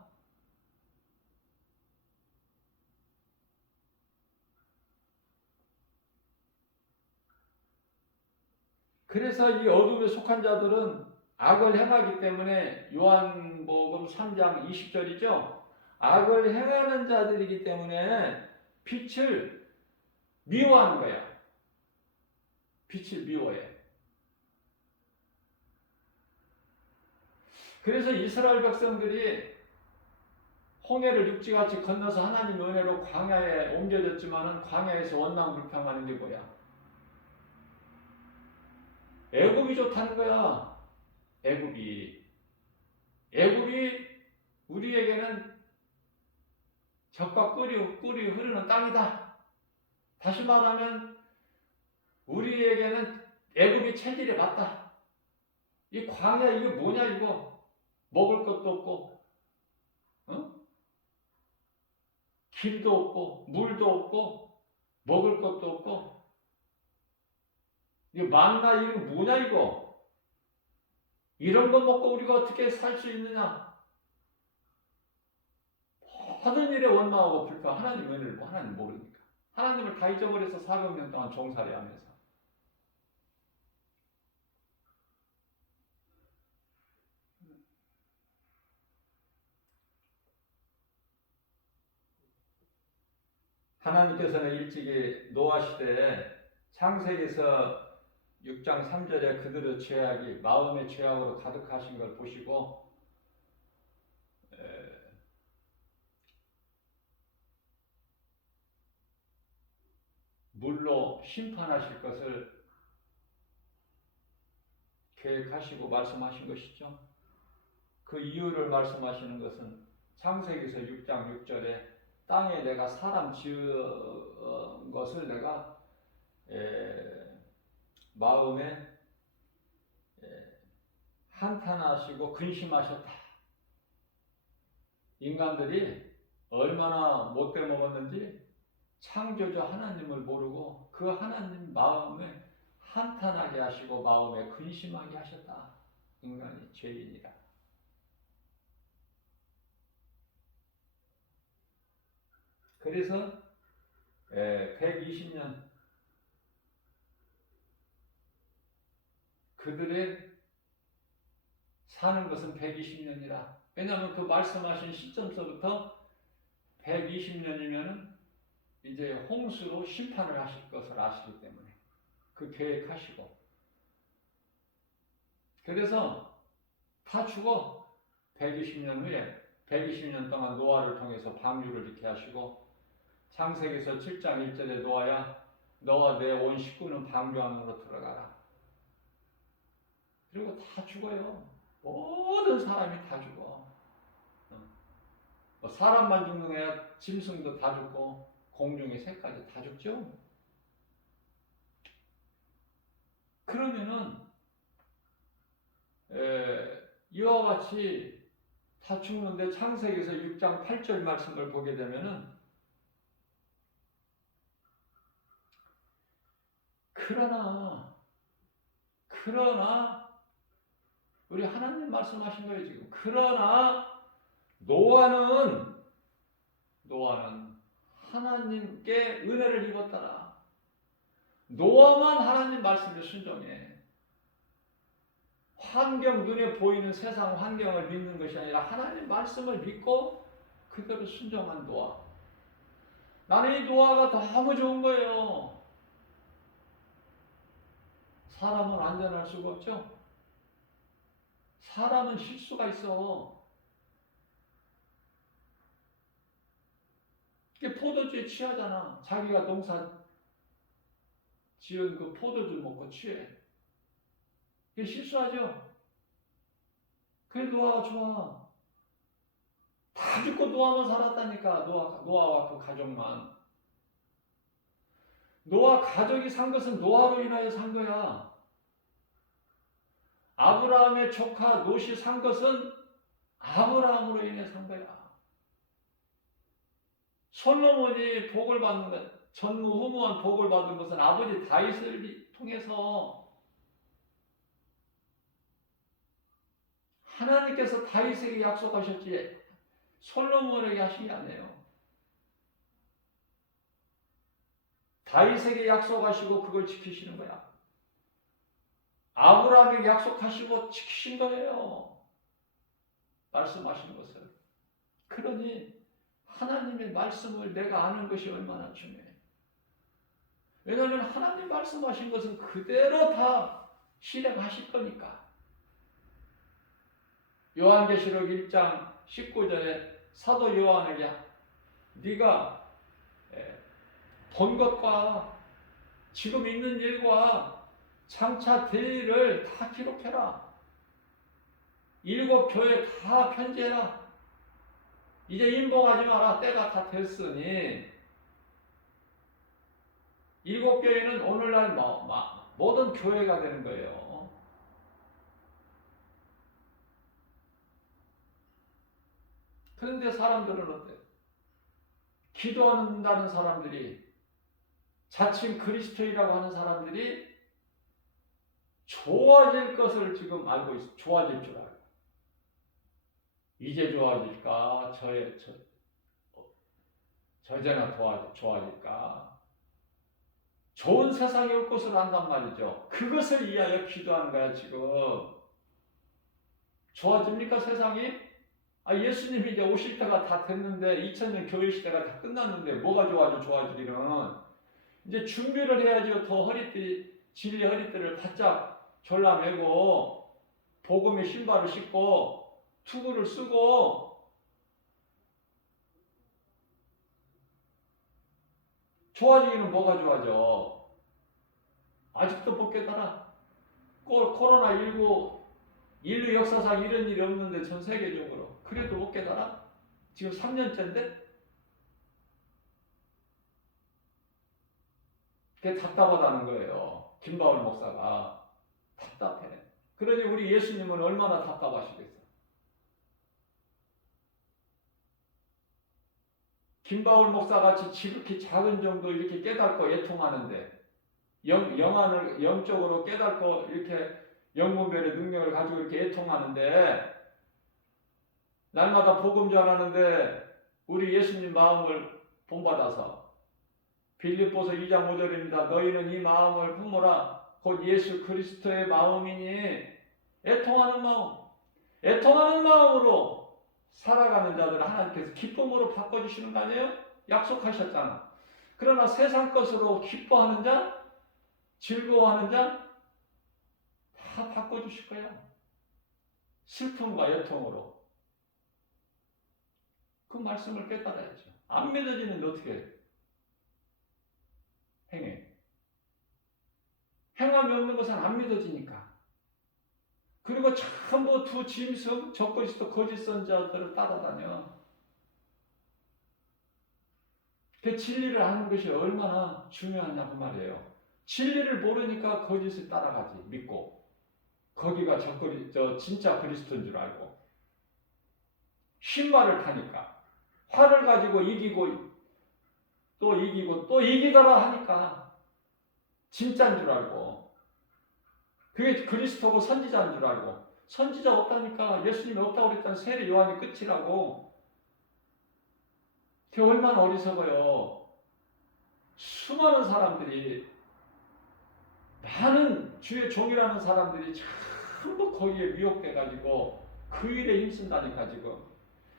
그래서 이 어둠에 속한 자들은 악을 행하기 때문에, 요한복음 3장 20절이죠. 악을 행하는 자들이기 때문에 빛을 미워하는 거야. 빛을 미워해. 그래서 이스라엘 백성들이 홍해를 육지같이 건너서 하나님의 은혜로 광야에 옮겨졌지만은 광야에서 원망불평하는 게 뭐야? 애굽이 좋다는 거야. 애굽이 우리에게는 젖과 꿀이 흐르는 땅이다. 다시 말하면 우리에게는 애굽이 체질에 맞다. 이 광야 이게 뭐냐 이거? 먹을 것도 없고, 어? 길도 없고, 물도 없고, 먹을 것도 없고, 이거 만나 이거 뭐냐 이거? 이런 거 먹고 우리가 어떻게 살 수 있느냐? 모든 일에 원망하고 불평, 하나님 은혜를 뭐 하나님 모르니까. 하나님을 다 잊어버려서 400년 동안 종살이 하면서. 하나님께서는 일찍이 노아 시대에 창세기에서 6장 3절에 그들의 죄악이 마음의 죄악으로 가득하신 걸 보시고 물로 심판하실 것을 계획하시고 말씀하신 것이죠. 그 이유를 말씀하시는 것은 창세기에서 6장 6절에 땅에 내가 사람 지은 것을 내가 마음에 한탄하시고 근심하셨다. 인간들이 얼마나 못돼 먹었는지 창조주 하나님을 모르고 그 하나님 마음에 한탄하게 하시고 마음에 근심하게 하셨다. 인간이 죄인이라. 그래서 120년 그들의 사는 것은 120년이라. 왜냐하면 그 말씀하신 시점서부터 120년이면 이제 홍수로 심판을 하실 것을 아시기 때문에 그 계획하시고, 그래서 다 죽어. 120년 후에 120년 동안 노아를 통해서 방주를 일으켜 하시고, 창세기에서 7장 1절에 노아야 너와 내 온 식구는 방주 안으로 들어가라. 그리고 다 죽어요. 모든 사람이 다 죽어. 사람만 죽는 게 아니라 짐승도 다 죽고 공중의 새까지 다 죽죠. 그러면은 이와 같이 다 죽는데 창세기에서 6장 8절 말씀을 보게 되면은, 그러나 우리 하나님 말씀하신 거예요 지금. 그러나 노아는 하나님께 은혜를 입었더라. 노아만 하나님 말씀에 순종해. 환경, 눈에 보이는 세상 환경을 믿는 것이 아니라 하나님 말씀을 믿고 그대로 순종한 노아. 나는 이 노아가 너무 좋은 거예요. 사람은 안전할 수가 없죠. 사람은 실수가 있어. 이게 포도주에 취하잖아. 자기가 농사 지은 그 포도주 먹고 취해. 이게 실수하죠. 그래, 노아가 좋아. 다 죽고 노아만 살았다니까. 노아와 그 가족만. 노아 가족이 산 것은 노아로 인하여 산 거야. 아브라함의 조카 롯이 산 것은 아브라함으로 인해 산 거야. 솔로몬이 복을 받는 것, 전무후무한 복을 받은 것은 아버지 다윗을 통해서 하나님께서 다윗에게 약속하셨지 솔로몬에게 하신 게 아니에요. 다윗에게 약속하시고 그걸 지키시는 거야. 아브라함에게 약속하시고 지키신 거예요. 말씀하시는 것을. 그러니 하나님의 말씀을 내가 아는 것이 얼마나 중요해. 왜냐하면 하나님 말씀하신 것은 그대로 다 실행하실 거니까. 요한계시록 1장 19절에 사도 요한에게 네가 본 것과 지금 있는 일과 장차 될 일을 다 기록해라. 7 교회 다 편지해라. 이제 인봉하지 마라. 때가 다 됐으니 7 교회는 오늘날 모든 교회가 되는 거예요. 그런데 사람들은 어때요? 기도한다는 사람들이 자칭 그리스도이라고 하는 사람들이 좋아질 것을 지금 알고 있어. 좋아질 줄 알고. 이제 좋아질까? 저제나 좋아질까? 좋은 세상이 올 것을 안단 말이죠. 그것을 위하여 기도하는 거야, 지금. 좋아집니까, 세상이? 예수님이 이제 오실 때가 다 됐는데, 2000년 교회 시대가 다 끝났는데, 뭐가 좋아지기는. 이제 준비를 해야죠. 더 진리 허리띠를 바짝 졸라매고, 복음의 신발을 신고, 투구를 쓰고, 좋아지기는 뭐가 좋아져? 아직도 못 깨달아. 코로나19 인류 역사상 이런 일이 없는데 전 세계적으로. 그래도 못 깨달아? 지금 3년째인데? 그게 답답하다는 거예요. 김바울 목사가. 답답해. 그러니 우리 예수님은 얼마나 답답하시겠어. 김바울 목사같이 지극히 작은 정도 이렇게 깨닫고 애통하는데 영적으로 깨닫고 이렇게 영분별의 능력을 가지고 이렇게 애통하는데 날마다 복음 전하는데 우리 예수님 마음을 본받아서 빌립보서 2장 5절입니다. 너희는 이 마음을 품으라. 곧 예수 그리스도의 마음이니 애통하는 마음으로 살아가는 자들을 하나님께서 기쁨으로 바꿔주시는 거 아니에요? 약속하셨잖아. 그러나 세상 것으로 기뻐하는 자, 즐거워하는 자 다 바꿔주실 거야. 슬픔과 애통으로. 그 말씀을 깨달아야죠. 안 믿어지는 어떻게 행해? 행함이 없는 것은 안 믿어지니까. 그리고 전부 두 짐승, 적그리스도 거짓 선자들을 따라다녀. 그 진리를 아는 것이 얼마나 중요하냐고 말이에요. 진리를 모르니까 거짓을 따라가지, 믿고. 거기가 진짜 그리스도인 줄 알고. 신발을 타니까. 화를 가지고 이기고, 또 이기더라 하니까. 진짜인 줄 알고. 그게 그리스도고 선지자인 줄 알고. 선지자 없다니까. 예수님이 없다고 그랬던 세례 요한이 끝이라고. 그게 얼마나 어리석어요. 수많은 사람들이, 많은 주의 종이라는 사람들이 전부 거기에 미혹돼가지고 그 일에 힘쓴다니까 지금.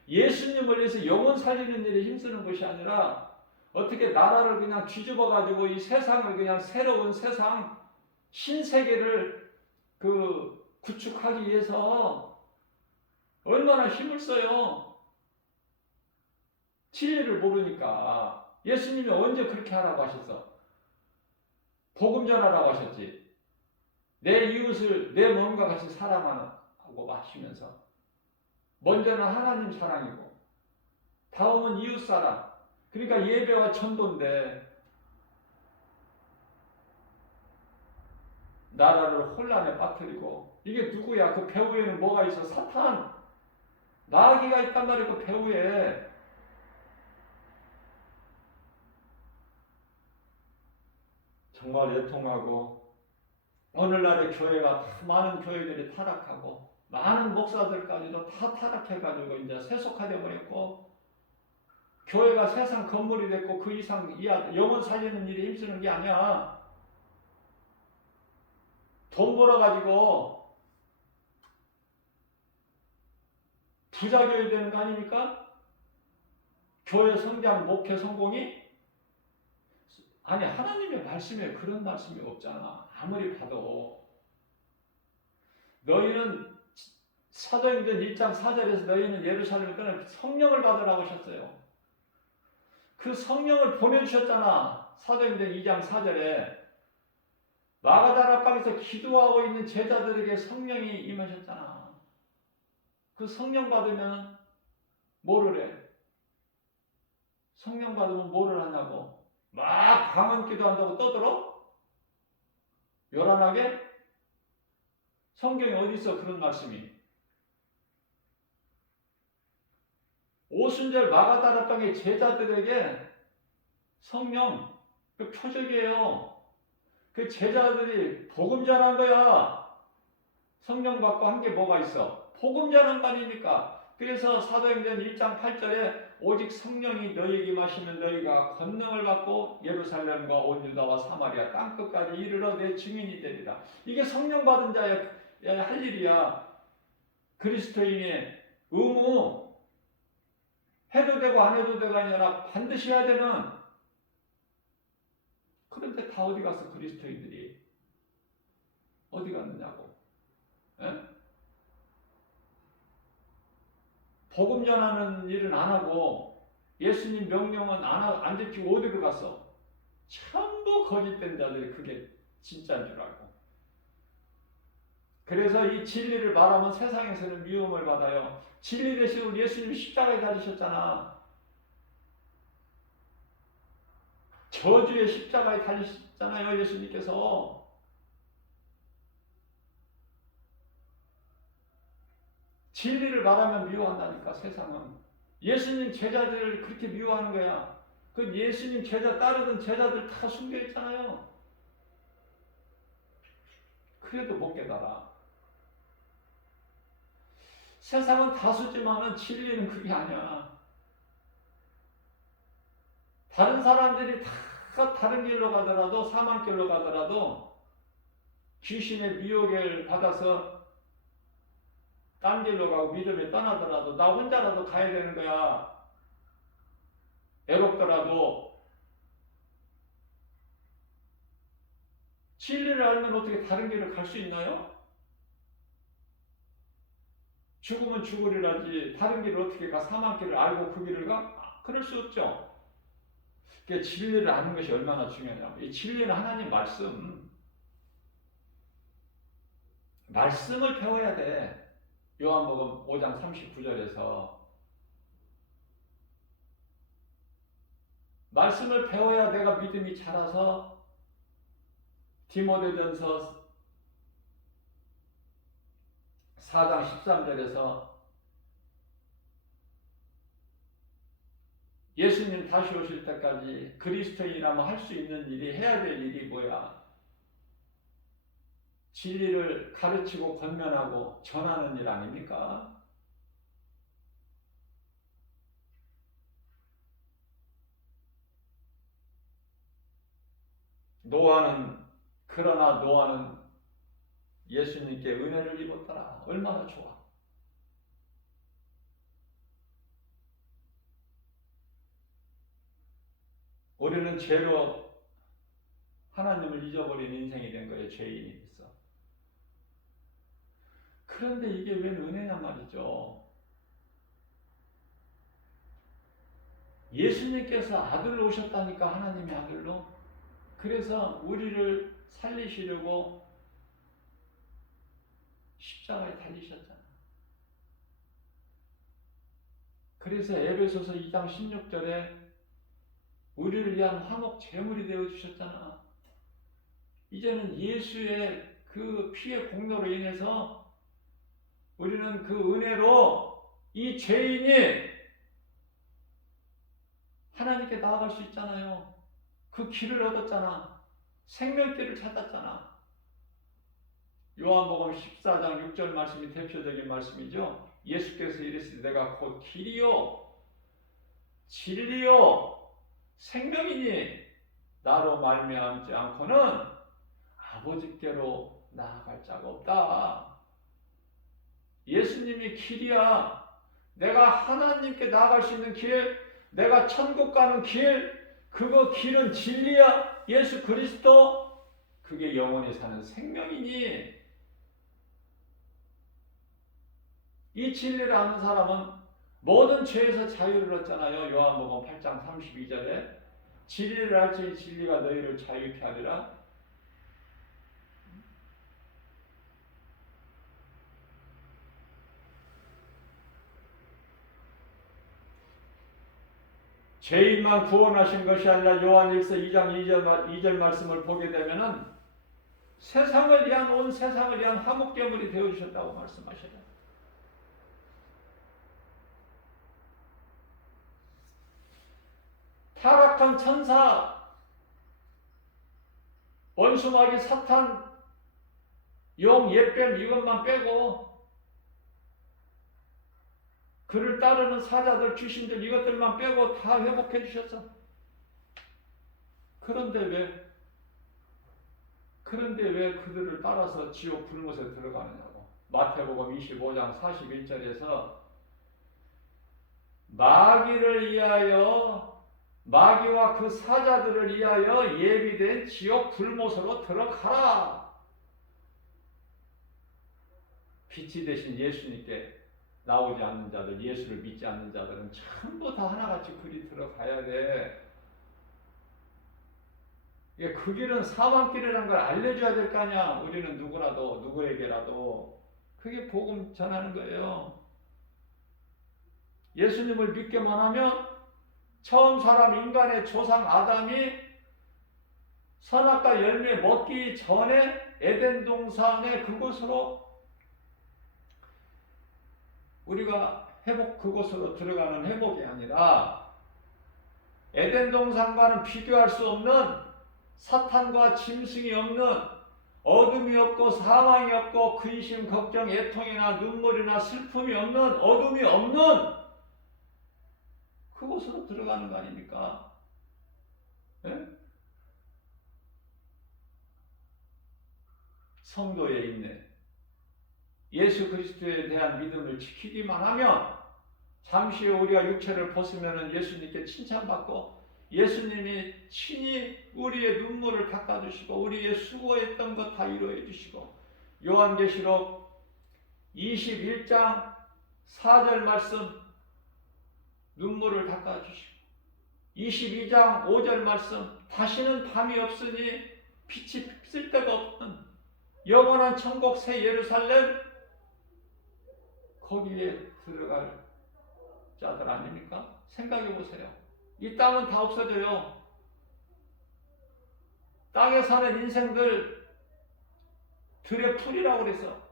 예수님을 위해서 영혼 살리는 일에 힘쓰는 것이 아니라 어떻게 나라를 그냥 뒤집어가지고 이 세상을 그냥 새로운 세상, 신세계를 구축하기 위해서 얼마나 힘을 써요. 진리를 모르니까. 예수님이 언제 그렇게 하라고 하셨어? 복음 전하라고 하셨지. 내 이웃을 내 몸과 같이 사랑하고 하시면서 먼저는 하나님 사랑이고 다음은 이웃사랑. 그러니까 예배와 전도인데 나라를 혼란에 빠뜨리고 이게 누구야? 그 배후에는 뭐가 있어? 사탄. 마귀가 있단 말이야. 그 배후에. 정말 애통하고 오늘날의 교회가 다 많은 교회들이 타락하고 많은 목사들까지도 다 타락해가지고 이제 세속화되어 버렸고 교회가 세상 건물이 됐고 그 이상 영혼 살리는 일에 힘쓰는 게 아니야. 돈 벌어가지고 부자 교회 되는 거 아닙니까? 교회 성장, 목회 성공이? 아니 하나님의 말씀에 그런 말씀이 없잖아. 아무리 봐도. 너희는 사도행전 1장 4절에서 너희는 예루살렘을 떠나 성령을 받으라고 하셨어요. 그 성령을 보내주셨잖아. 사도행전 2장 4절에 마가다라 방에서 기도하고 있는 제자들에게 성령이 임하셨잖아. 그 성령 받으면 뭐를 해? 성령 받으면 뭐를 하냐고? 막 방언 기도한다고 떠들어? 요란하게? 성경에 어디 있어 그런 말씀이? 오순절 마가다라 방의 제자들에게 성령, 그 표적이에요. 그 제자들이 복음 전한 거야. 성령 받고 한 게 뭐가 있어? 복음 전한 거 아닙니까? 그래서 사도행전 1장 8절에 오직 성령이 너희에게 임하시면 너희가 권능을 받고 예루살렘과 온 유다와 사마리아 땅끝까지 이르러 내 증인이 되리라. 이게 성령 받은 자의 할 일이야. 그리스도인의 의무. 해도 되고 안 해도 되고 아니라 반드시 해야 되는. 그런데 다 어디 갔어 그리스도인들이? 어디 갔느냐고. 에? 복음 전하는 일은 안 하고 예수님 명령은 안 지키고 어디로 갔어? 전부 거짓된 자들이 그게 진짜인 줄 알고. 그래서 이 진리를 말하면 세상에서는 미움을 받아요. 진리 대신 예수님이 십자가에 달리셨잖아. 저주의 십자가에 달리셨잖아요 예수님께서. 진리를 말하면 미워한다니까 세상은. 예수님 제자들을 그렇게 미워하는 거야. 그 예수님 제자 따르던 제자들 다 숨겨있잖아요. 그래도 못 깨달아. 세상은 다수지만은 진리는 그게 아니야. 다른 사람들이 다 다른 길로 가더라도 사망길로 가더라도 귀신의 미혹을 받아서 딴 길로 가고 믿음에 떠나더라도 나 혼자라도 가야 되는 거야. 애롭더라도. 진리를 알면 어떻게 다른 길을 갈 수 있나요? 죽으면 죽으리라지 다른 길을 어떻게 가? 사망길을 알고 그 길을 가? 그럴 수 없죠. 그러니까 진리를 아는 것이 얼마나 중요하냐면 이 진리는 하나님 말씀을 배워야 돼. 요한복음 5장 39절에서 말씀을 배워야 내가 믿음이 자라서 디모데전서 4장 13절에서 예수님 다시 오실 때까지 그리스도인이라면 할 수 있는 일이 해야 될 일이 뭐야? 진리를 가르치고 권면하고 전하는 일 아닙니까? 그러나 노아는 예수님께 은혜를 입었더라. 얼마나 좋아. 우리는 죄로 하나님을 잊어버린 인생이 된 거예요. 죄인이 됐어. 그런데 이게 왜 은혜냐 말이죠. 예수님께서 아들로 오셨다니까 하나님의 아들로. 그래서 우리를 살리시려고 십자가에 달리셨잖아. 그래서 에베소서 2장 16절에 우리를 위한 화목 제물이 되어 주셨잖아. 이제는 예수의 그 피의 공로로 인해서 우리는 그 은혜로 이 죄인이 하나님께 나아갈 수 있잖아요. 그 길을 얻었잖아. 생명길을 찾았잖아. 요한복음 14장 6절 말씀이 대표적인 말씀이죠. 예수께서 이르시되 내가 곧 길이요 진리요 생명이니 나로 말미암지 않고는 아버지께로 나아갈 자가 없다. 예수님이 길이야. 내가 하나님께 나아갈 수 있는 길, 내가 천국 가는 길, 그거 길은 진리야. 예수 그리스도, 그게 영원히 사는 생명이니 이 진리를 아는 사람은 모든 죄에서 자유를 얻잖아요. 요한복음 8장 32절에 진리를 알지 진리가 너희를 자유케 하리라. 죄인만 구원하신 것이 아니라 요한일서 2장 2절 말씀을 보게 되면은 세상을 위한 온 세상을 위한 화목제물이 되어 주셨다고 말씀하셔요. 타락한 천사, 원수마귀 사탄, 용, 옛뱀 이것만 빼고 그를 따르는 사자들, 귀신들 이것들만 빼고 다 회복해 주셨어. 그런데 왜 그들을 따라서 지옥 불못에 들어가느냐고. 마태복음 25장 41절에서 마귀를 위하여 마귀와 그 사자들을 위하여 예비된 지옥 불못으로 들어가라. 빛이 되신 예수님께 나오지 않는 자들, 예수를 믿지 않는 자들은 전부 다 하나같이 그리 들어가야 돼. 그 길은 사망길이라는 걸 알려줘야 될 거 아니야. 우리는 누구라도, 누구에게라도. 그게 복음 전하는 거예요. 예수님을 믿기만 하면 처음 사람 인간의 조상 아담이 선악과 열매 먹기 전에 에덴 동산의 그곳으로 우리가 그곳으로 들어가는 회복이 아니라 에덴 동산과는 비교할 수 없는 사탄과 짐승이 없는 어둠이 없고 사망이 없고 근심, 걱정, 애통이나 눈물이나 슬픔이 없는 어둠이 없는 그곳으로 들어가는 거 아닙니까? 예? 성도의 인내, 예수 그리스도에 대한 믿음을 지키기만 하면 잠시 후 우리가 육체를 벗으면 예수님께 칭찬받고 예수님이 친히 우리의 눈물을 닦아주시고 우리의 수고했던 것 다 이루어 주시고 요한계시록 21장 4절 말씀 눈물을 닦아주시고 22장 5절 말씀 다시는 밤이 없으니 빛이 쓸데가 없는 영원한 천국 새 예루살렘 거기에 들어갈 자들 아닙니까? 생각해 보세요. 이 땅은 다 없어져요. 땅에 사는 인생들 들의 풀이라고 그래서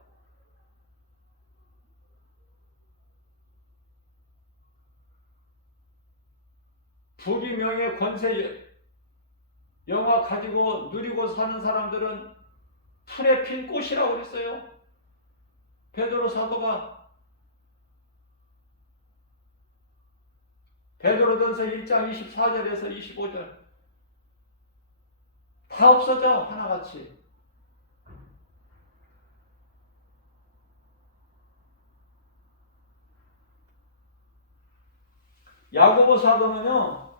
부귀 명예 권세 영화 가지고 누리고 사는 사람들은 풀에 핀 꽃이라고 그랬어요. 베드로 사도가 베드로전서 1장 24절에서 25절 다 없어져 하나같이. 야고보 사도는요,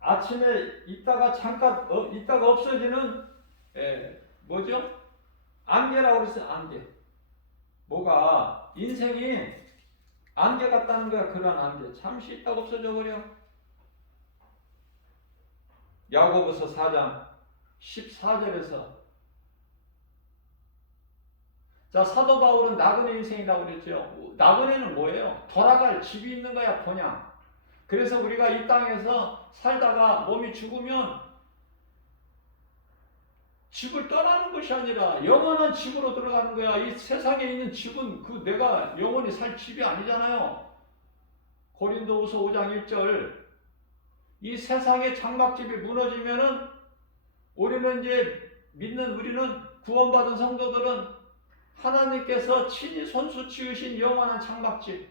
아침에 있다가 잠깐 있다가 없어지는 뭐죠? 안개라고 그랬어요. 안개. 뭐가 인생이 안개 같다는 거야. 그런 안개. 잠시 있다가 없어져 버려. 야고보서 4장 14절에서 자, 사도 바울은 나그네 인생이라고 그랬죠. 나그네는 뭐예요? 돌아갈 집이 있는 거야, 본향. 그래서 우리가 이 땅에서 살다가 몸이 죽으면 집을 떠나는 것이 아니라 영원한 집으로 들어가는 거야. 이 세상에 있는 집은 그 내가 영원히 살 집이 아니잖아요. 고린도후서 5장 1절. 이 세상의 장막집이 무너지면은 우리는 이제 믿는 우리는 구원받은 성도들은 하나님께서 친히 손수 지으신 영원한 장막집.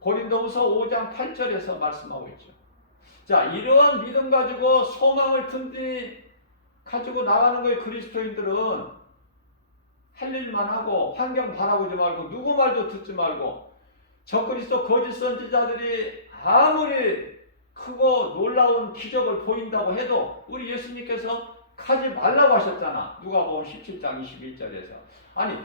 고린도후서 5장 8절에서 말씀하고 있죠. 자, 이러한 믿음 가지고 소망을 든든히 가지고 나가는 거예요. 그리스도인들은 할 일만 하고 환경 바라보지 말고 누구 말도 듣지 말고 적그리스도 거짓 선지자들이 아무리 크고 놀라운 기적을 보인다고 해도 우리 예수님께서 가지 말라고 하셨잖아. 누가복음 17장 21절에서. 아니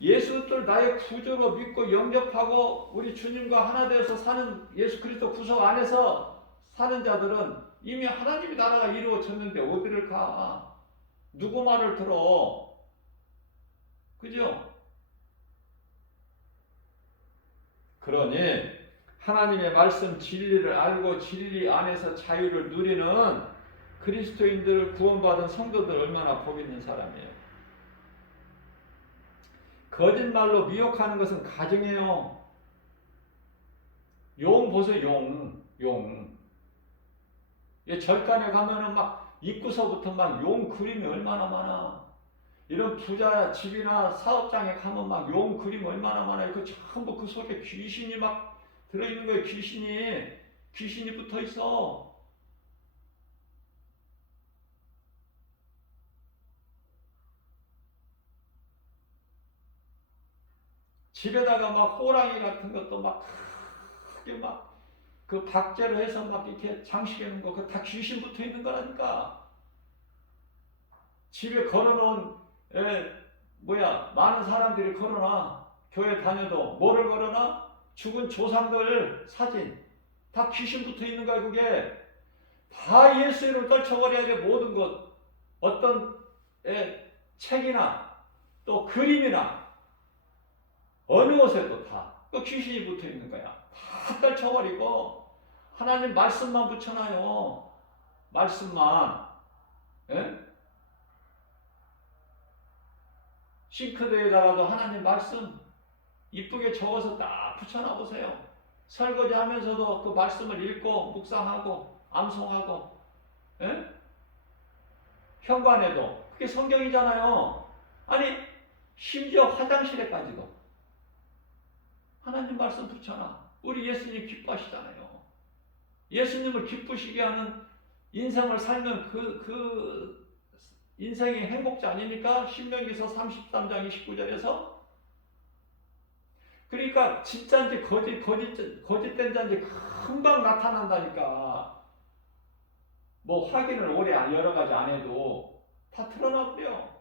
예수를 나의 구주로 믿고 영접하고 우리 주님과 하나 되어서 사는 예수 그리스도 구속 안에서 사는 자들은 이미 하나님의 나라가 이루어졌는데 어디를 가? 누구 말을 들어? 그죠? 그러니 하나님의 말씀 진리를 알고 진리 안에서 자유를 누리는 그리스도인들 구원받은 성도들 얼마나 복 있는 사람이에요. 거짓말로 미혹하는 것은 가증이에요. 용 보세요. 용. 절간에 가면은 막 입구서부터 막 용 그림이 얼마나 많아. 이런 부자 집이나 사업장에 가면 막 용 그림 얼마나 많아요. 그 전부 그 속에 귀신이 막 들어있는 거예요. 귀신이 붙어 있어. 집에다가 막 호랑이 같은 것도 막 크게 막 그 박제로 해서 막 이렇게 장식해 놓은 거, 그 다 귀신 붙어 있는 거라니까. 집에 걸어놓은 많은 사람들이 걸어놔. 교회 다녀도 뭐를 걸어놔? 죽은 조상들 사진. 다 귀신 붙어 있는 거야. 그게 다 예수 이름 떨쳐버려야 돼. 모든 것. 어떤 책이나 또 그림이나 어느 곳에도 다 그 귀신이 붙어 있는 거야. 다 떨쳐버리고 하나님 말씀만 붙여놔요. 말씀만. 예? 싱크대에다가도 하나님 말씀 이쁘게 적어서 딱 붙여놔 보세요. 설거지 하면서도 그 말씀을 읽고 묵상하고 암송하고, 예? 현관에도 그게 성경이잖아요. 아니 심지어 화장실에까지도 하나님 말씀 붙여놔. 우리 예수님 기뻐하시잖아요. 예수님을 기쁘시게 하는 인생을 살면 그 인생이 행복자 아닙니까? 신명기서 33장 29절에서. 그러니까 진짜인지 거짓된 자인지 금방 나타난다니까. 뭐 확인을 오래 여러 가지 안 해도 다 드러나 버려.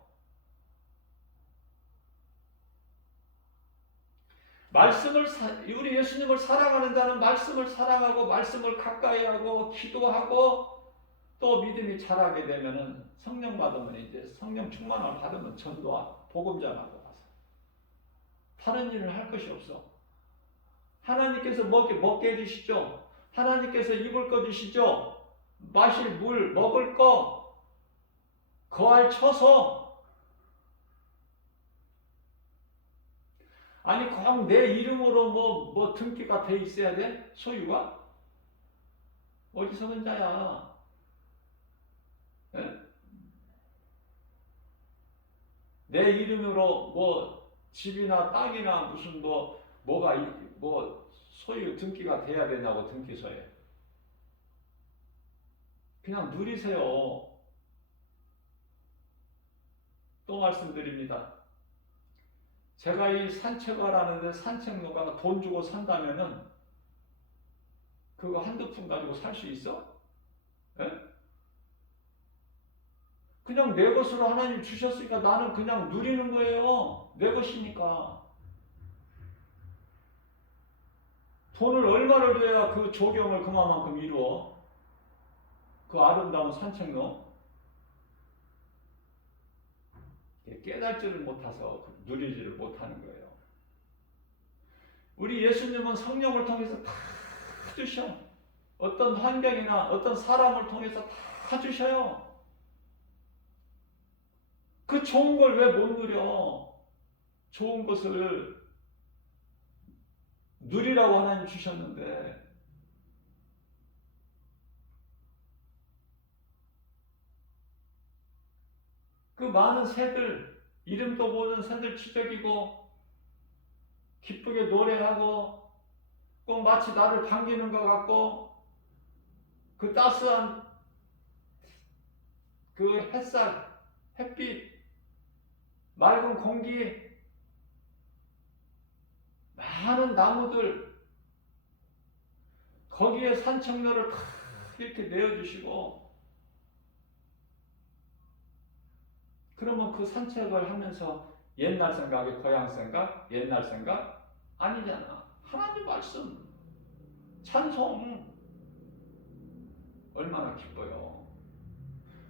우리 예수님을 사랑하는 자는 말씀을 사랑하고 말씀을 가까이 하고 기도하고 또 믿음이 자라게 되면은 성령 받으면 이제 성령 충만을 받으면 전도하고 복음 전하고 가서 다른 일을 할 것이 없어. 하나님께서 먹게 해주시죠. 하나님께서 입을 거 주시죠. 마실 물, 먹을 거, 거할 처소. 아니 꼭 내 이름으로 뭐 등기가 돼 있어야 돼? 소유가? 어디서 혼자야? 예? 내 이름으로 뭐 집이나 땅이나 무슨 뭐가 뭐 소유 등기가 돼야 되냐고 등기소에. 그냥 누리세요. 또 말씀드립니다. 제가 이 산책을 하는데 산책로가 돈 주고 산다면은 그거 한두 푼 가지고 살 수 있어? 예? 그냥 내 것으로 하나님 주셨으니까 나는 그냥 누리는 거예요. 내 것이니까. 돈을 얼마를 줘야 그 조경을 그만큼 이루어? 그 아름다운 산책로? 깨달지를 못해서 누리지를 못하는 거예요. 우리 예수님은 성령을 통해서 다 주셔. 어떤 환경이나 어떤 사람을 통해서 다 주셔요. 그 좋은 걸 왜 못 누려? 좋은 것을 누리라고 하나님 주셨는데 그 많은 새들, 이름도 모르는 새들 치적이고 기쁘게 노래하고 꼭 마치 나를 반기는 것 같고 그 따스한 그 햇살, 햇빛, 맑은 공기, 많은 나무들 거기에 산책로를 다 이렇게 내어주시고 그러면 그 산책을 하면서 옛날 생각이 고향 생각, 옛날 생각 아니잖아. 하나님 말씀, 찬송 얼마나 기뻐요.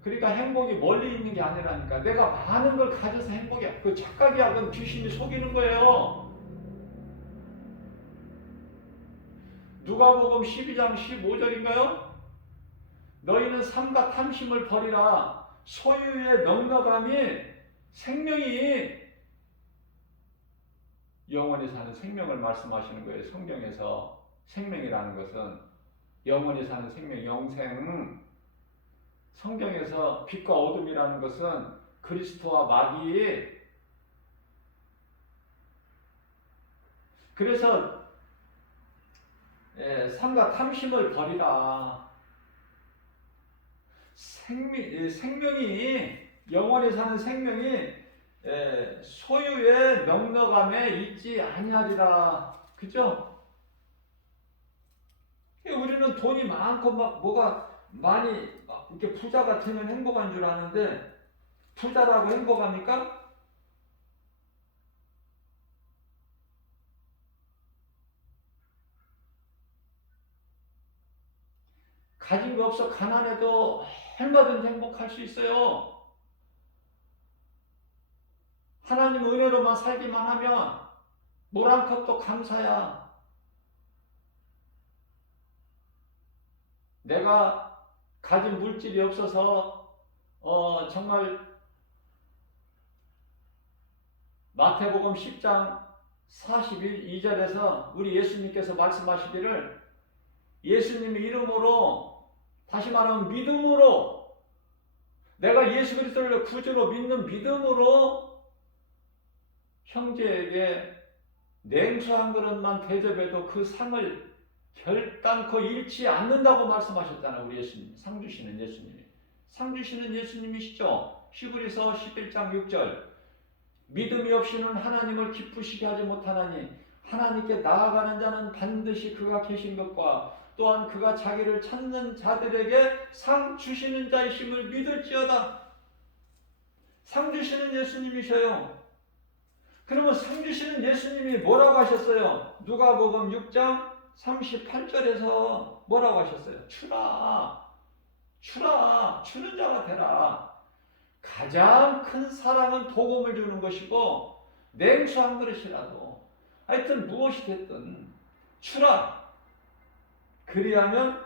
그러니까 행복이 멀리 있는 게 아니라니까. 내가 많은 걸 가져서 행복이야. 그 착각이야. 그건 귀신이 속이는 거예요. 누가복음 12장 15절인가요? 너희는 삼가 탐심을 버리라. 소유의 넉넉함이 생명이 영원히 사는 생명을 말씀하시는 거예요. 성경에서 생명이라는 것은 영원히 사는 생명, 영생. 성경에서 빛과 어둠이라는 것은 그리스도와 마귀. 그래서 삼가 탐심을 버리라. 생명이 영원히 사는 생명이 소유의 넉넉함에 있지 아니하리라. 그죠? 우리는 돈이 많고 막 뭐가 많이 이렇게 부자가 되면 행복한 줄 아는데 부자라고 행복합니까? 가진 거 없어 가난해도 얼마든지 행복할 수 있어요. 하나님 은혜로만 살기만 하면 물 한 컵도 감사야. 내가 가진 물질이 없어서 정말 마태복음 10장 42절에서 우리 예수님께서 말씀하시기를 예수님의 이름으로 다시 말하면 믿음으로 내가 예수 그리스도를 구주로 믿는 믿음으로 형제에게 냉수 한 그릇만 대접해도 그 상을 결단코 잃지 않는다고 말씀하셨잖아요. 우리 예수님, 상 주시는 예수님이. 상 주시는 예수님이시죠. 히브리서 11장 6절 믿음이 없이는 하나님을 기쁘시게 하지 못하나니 하나님께 나아가는 자는 반드시 그가 계신 것과 또한 그가 자기를 찾는 자들에게 상 주시는 자이심을 믿을지어다. 상 주시는 예수님이셔요. 그러면 상 주시는 예수님이 뭐라고 하셨어요? 누가복음 6장 38절에서 뭐라고 하셨어요? 주라, 주는 자가 되라. 가장 큰 사랑은 복음을 주는 것이고 냉수 한 그릇이라도 하여튼 무엇이 됐든 주라. 그리하면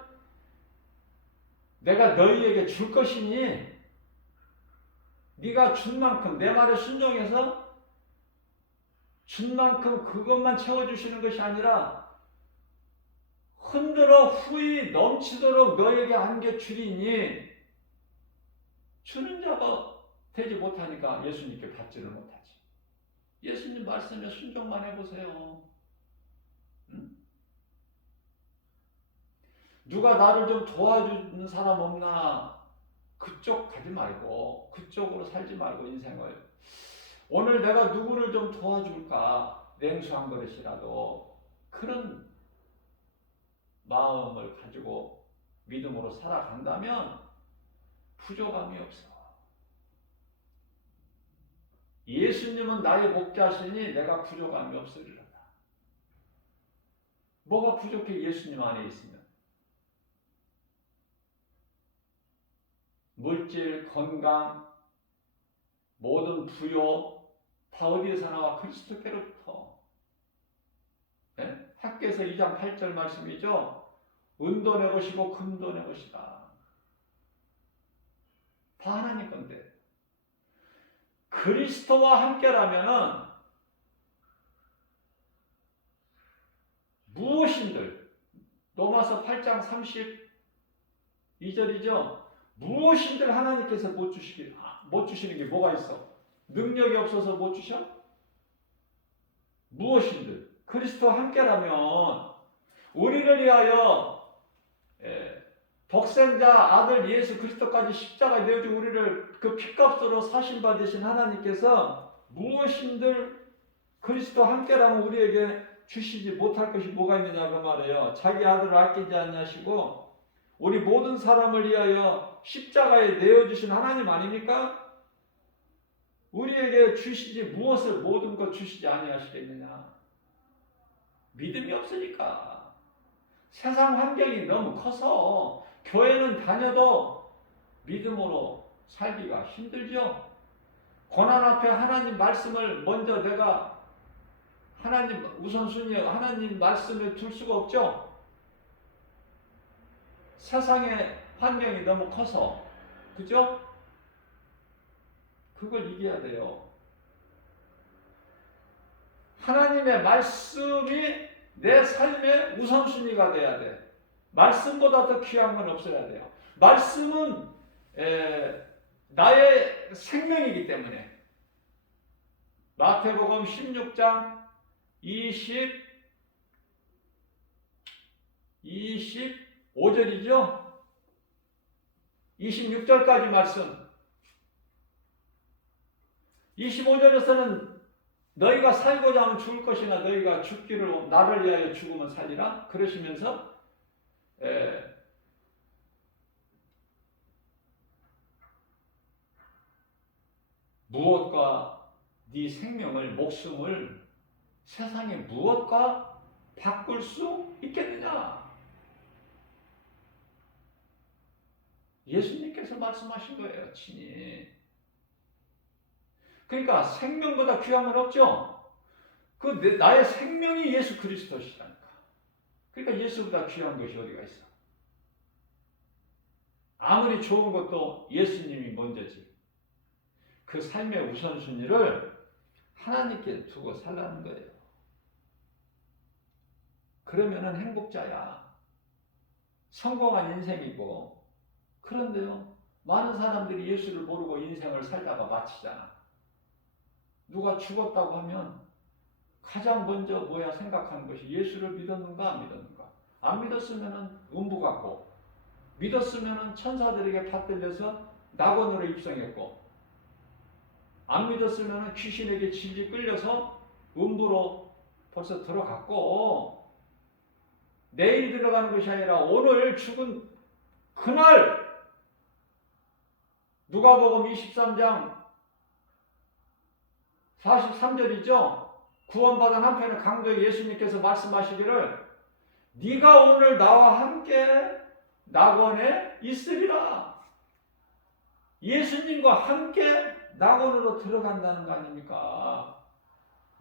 내가 너희에게 줄 것이니 네가 준 만큼 내 말에 순종해서 준 만큼 그것만 채워주시는 것이 아니라 흔들어 후이 넘치도록 너에게 안겨주리니 주는 자가 되지 못하니까 예수님께 받지를 못하지. 예수님 말씀에 순종만 해보세요. 응? 누가 나를 좀 도와주는 사람 없나? 그쪽 가지 말고 그쪽으로 살지 말고 인생을 오늘 내가 누구를 좀 도와줄까? 냉수 한 그릇이라도 그런 마음을 가지고 믿음으로 살아간다면 부족함이 없어. 예수님은 나의 목자시니 내가 부족함이 없으리로다. 뭐가 부족해 예수님 안에 있으면? 물질, 건강, 모든 부요 다 어디에서 나와? 그리스도께로부터. 네? 학교에서 2장 8절 말씀이죠. 은도 내 것이고 금도 내 것이다. 다 하나님 건데. 그리스도와 함께라면은 무엇인들, 로마서 8장 32절이죠. 무엇인들 하나님께서 못 주시는 게 뭐가 있어? 능력이 없어서 못 주셔? 무엇인들 그리스도와 함께라면 우리를 위하여 독생자 아들 예수 그리스도까지 십자가에 내어주고 우리를 그 피값으로 사신 바 되신 하나님께서 무엇인들 그리스도와 함께라면 우리에게 주시지 못할 것이 뭐가 있느냐 그 말이에요. 자기 아들을 아끼지 않냐시고 우리 모든 사람을 위하여 십자가에 내어주신 하나님 아닙니까? 우리에게 주시지 무엇을 모든 것 주시지 아니하시겠느냐. 믿음이 없으니까. 세상 환경이 너무 커서 교회는 다녀도 믿음으로 살기가 힘들죠. 고난 앞에 하나님 말씀을 먼저 내가 하나님 우선순위 하나님 말씀을 둘 수가 없죠. 세상의 환경이 너무 커서. 그죠? 그걸 이겨야 돼요. 하나님의 말씀이 내 삶의 우선순위가 돼야 돼. 말씀보다 더 귀한 건 없어야 돼요. 말씀은 나의 생명이기 때문에. 마태복음 16장 25절이죠. 26절까지 말씀. 25절에서는 너희가 살고자 하면 죽을 것이나 너희가 죽기를 나를 위하여 죽으면 살리라. 그러시면서 무엇과 네 생명을 목숨을 세상에 무엇과 바꿀 수 있겠느냐? 예수님께서 말씀하신 거예요, 친히. 그러니까 생명보다 귀한 건 없죠. 나의 생명이 예수 그리스도시라니까. 그러니까 예수보다 귀한 것이 어디가 있어? 아무리 좋은 것도 예수님이 먼저지. 그 삶의 우선순위를 하나님께 두고 살라는 거예요. 그러면은 행복자야. 성공한 인생이고. 그런데요, 많은 사람들이 예수를 모르고 인생을 살다가 마치잖아. 누가 죽었다고 하면 가장 먼저 뭐야 생각하는 것이 예수를 믿었는가 안 믿었는가. 안 믿었으면 음부 갔고, 믿었으면 천사들에게 받들려서 낙원으로 입성했고, 안 믿었으면 귀신에게 질질 끌려서 음부로 벌써 들어갔고, 내일 들어가는 것이 아니라 오늘 죽은 그날. 누가복음 23장 43절이죠. 구원받은 한편의 강도의 예수님께서 말씀하시기를 네가 오늘 나와 함께 낙원에 있으리라. 예수님과 함께 낙원으로 들어간다는 거 아닙니까?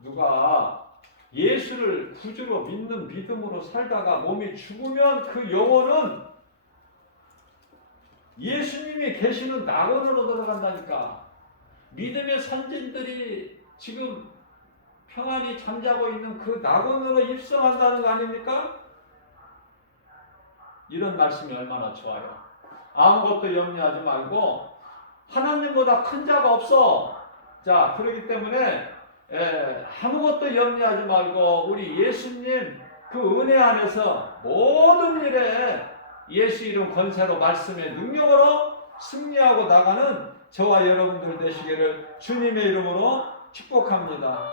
누가 예수를 구주로 믿는 믿음으로 살다가 몸이 죽으면 그 영혼은 예수님이 계시는 낙원으로 들어간다니까. 믿음의 선진들이 지금 평안히 잠자고 있는 그 낙원으로 입성한다는 거 아닙니까? 이런 말씀이 얼마나 좋아요. 아무것도 염려하지 말고 하나님보다 큰 자가 없어. 자, 그렇기 때문에 아무것도 염려하지 말고 우리 예수님 그 은혜 안에서 모든 일에 예수 이름 권세로 말씀의 능력으로 승리하고 나가는 저와 여러분들 되시기를 주님의 이름으로 축복합니다.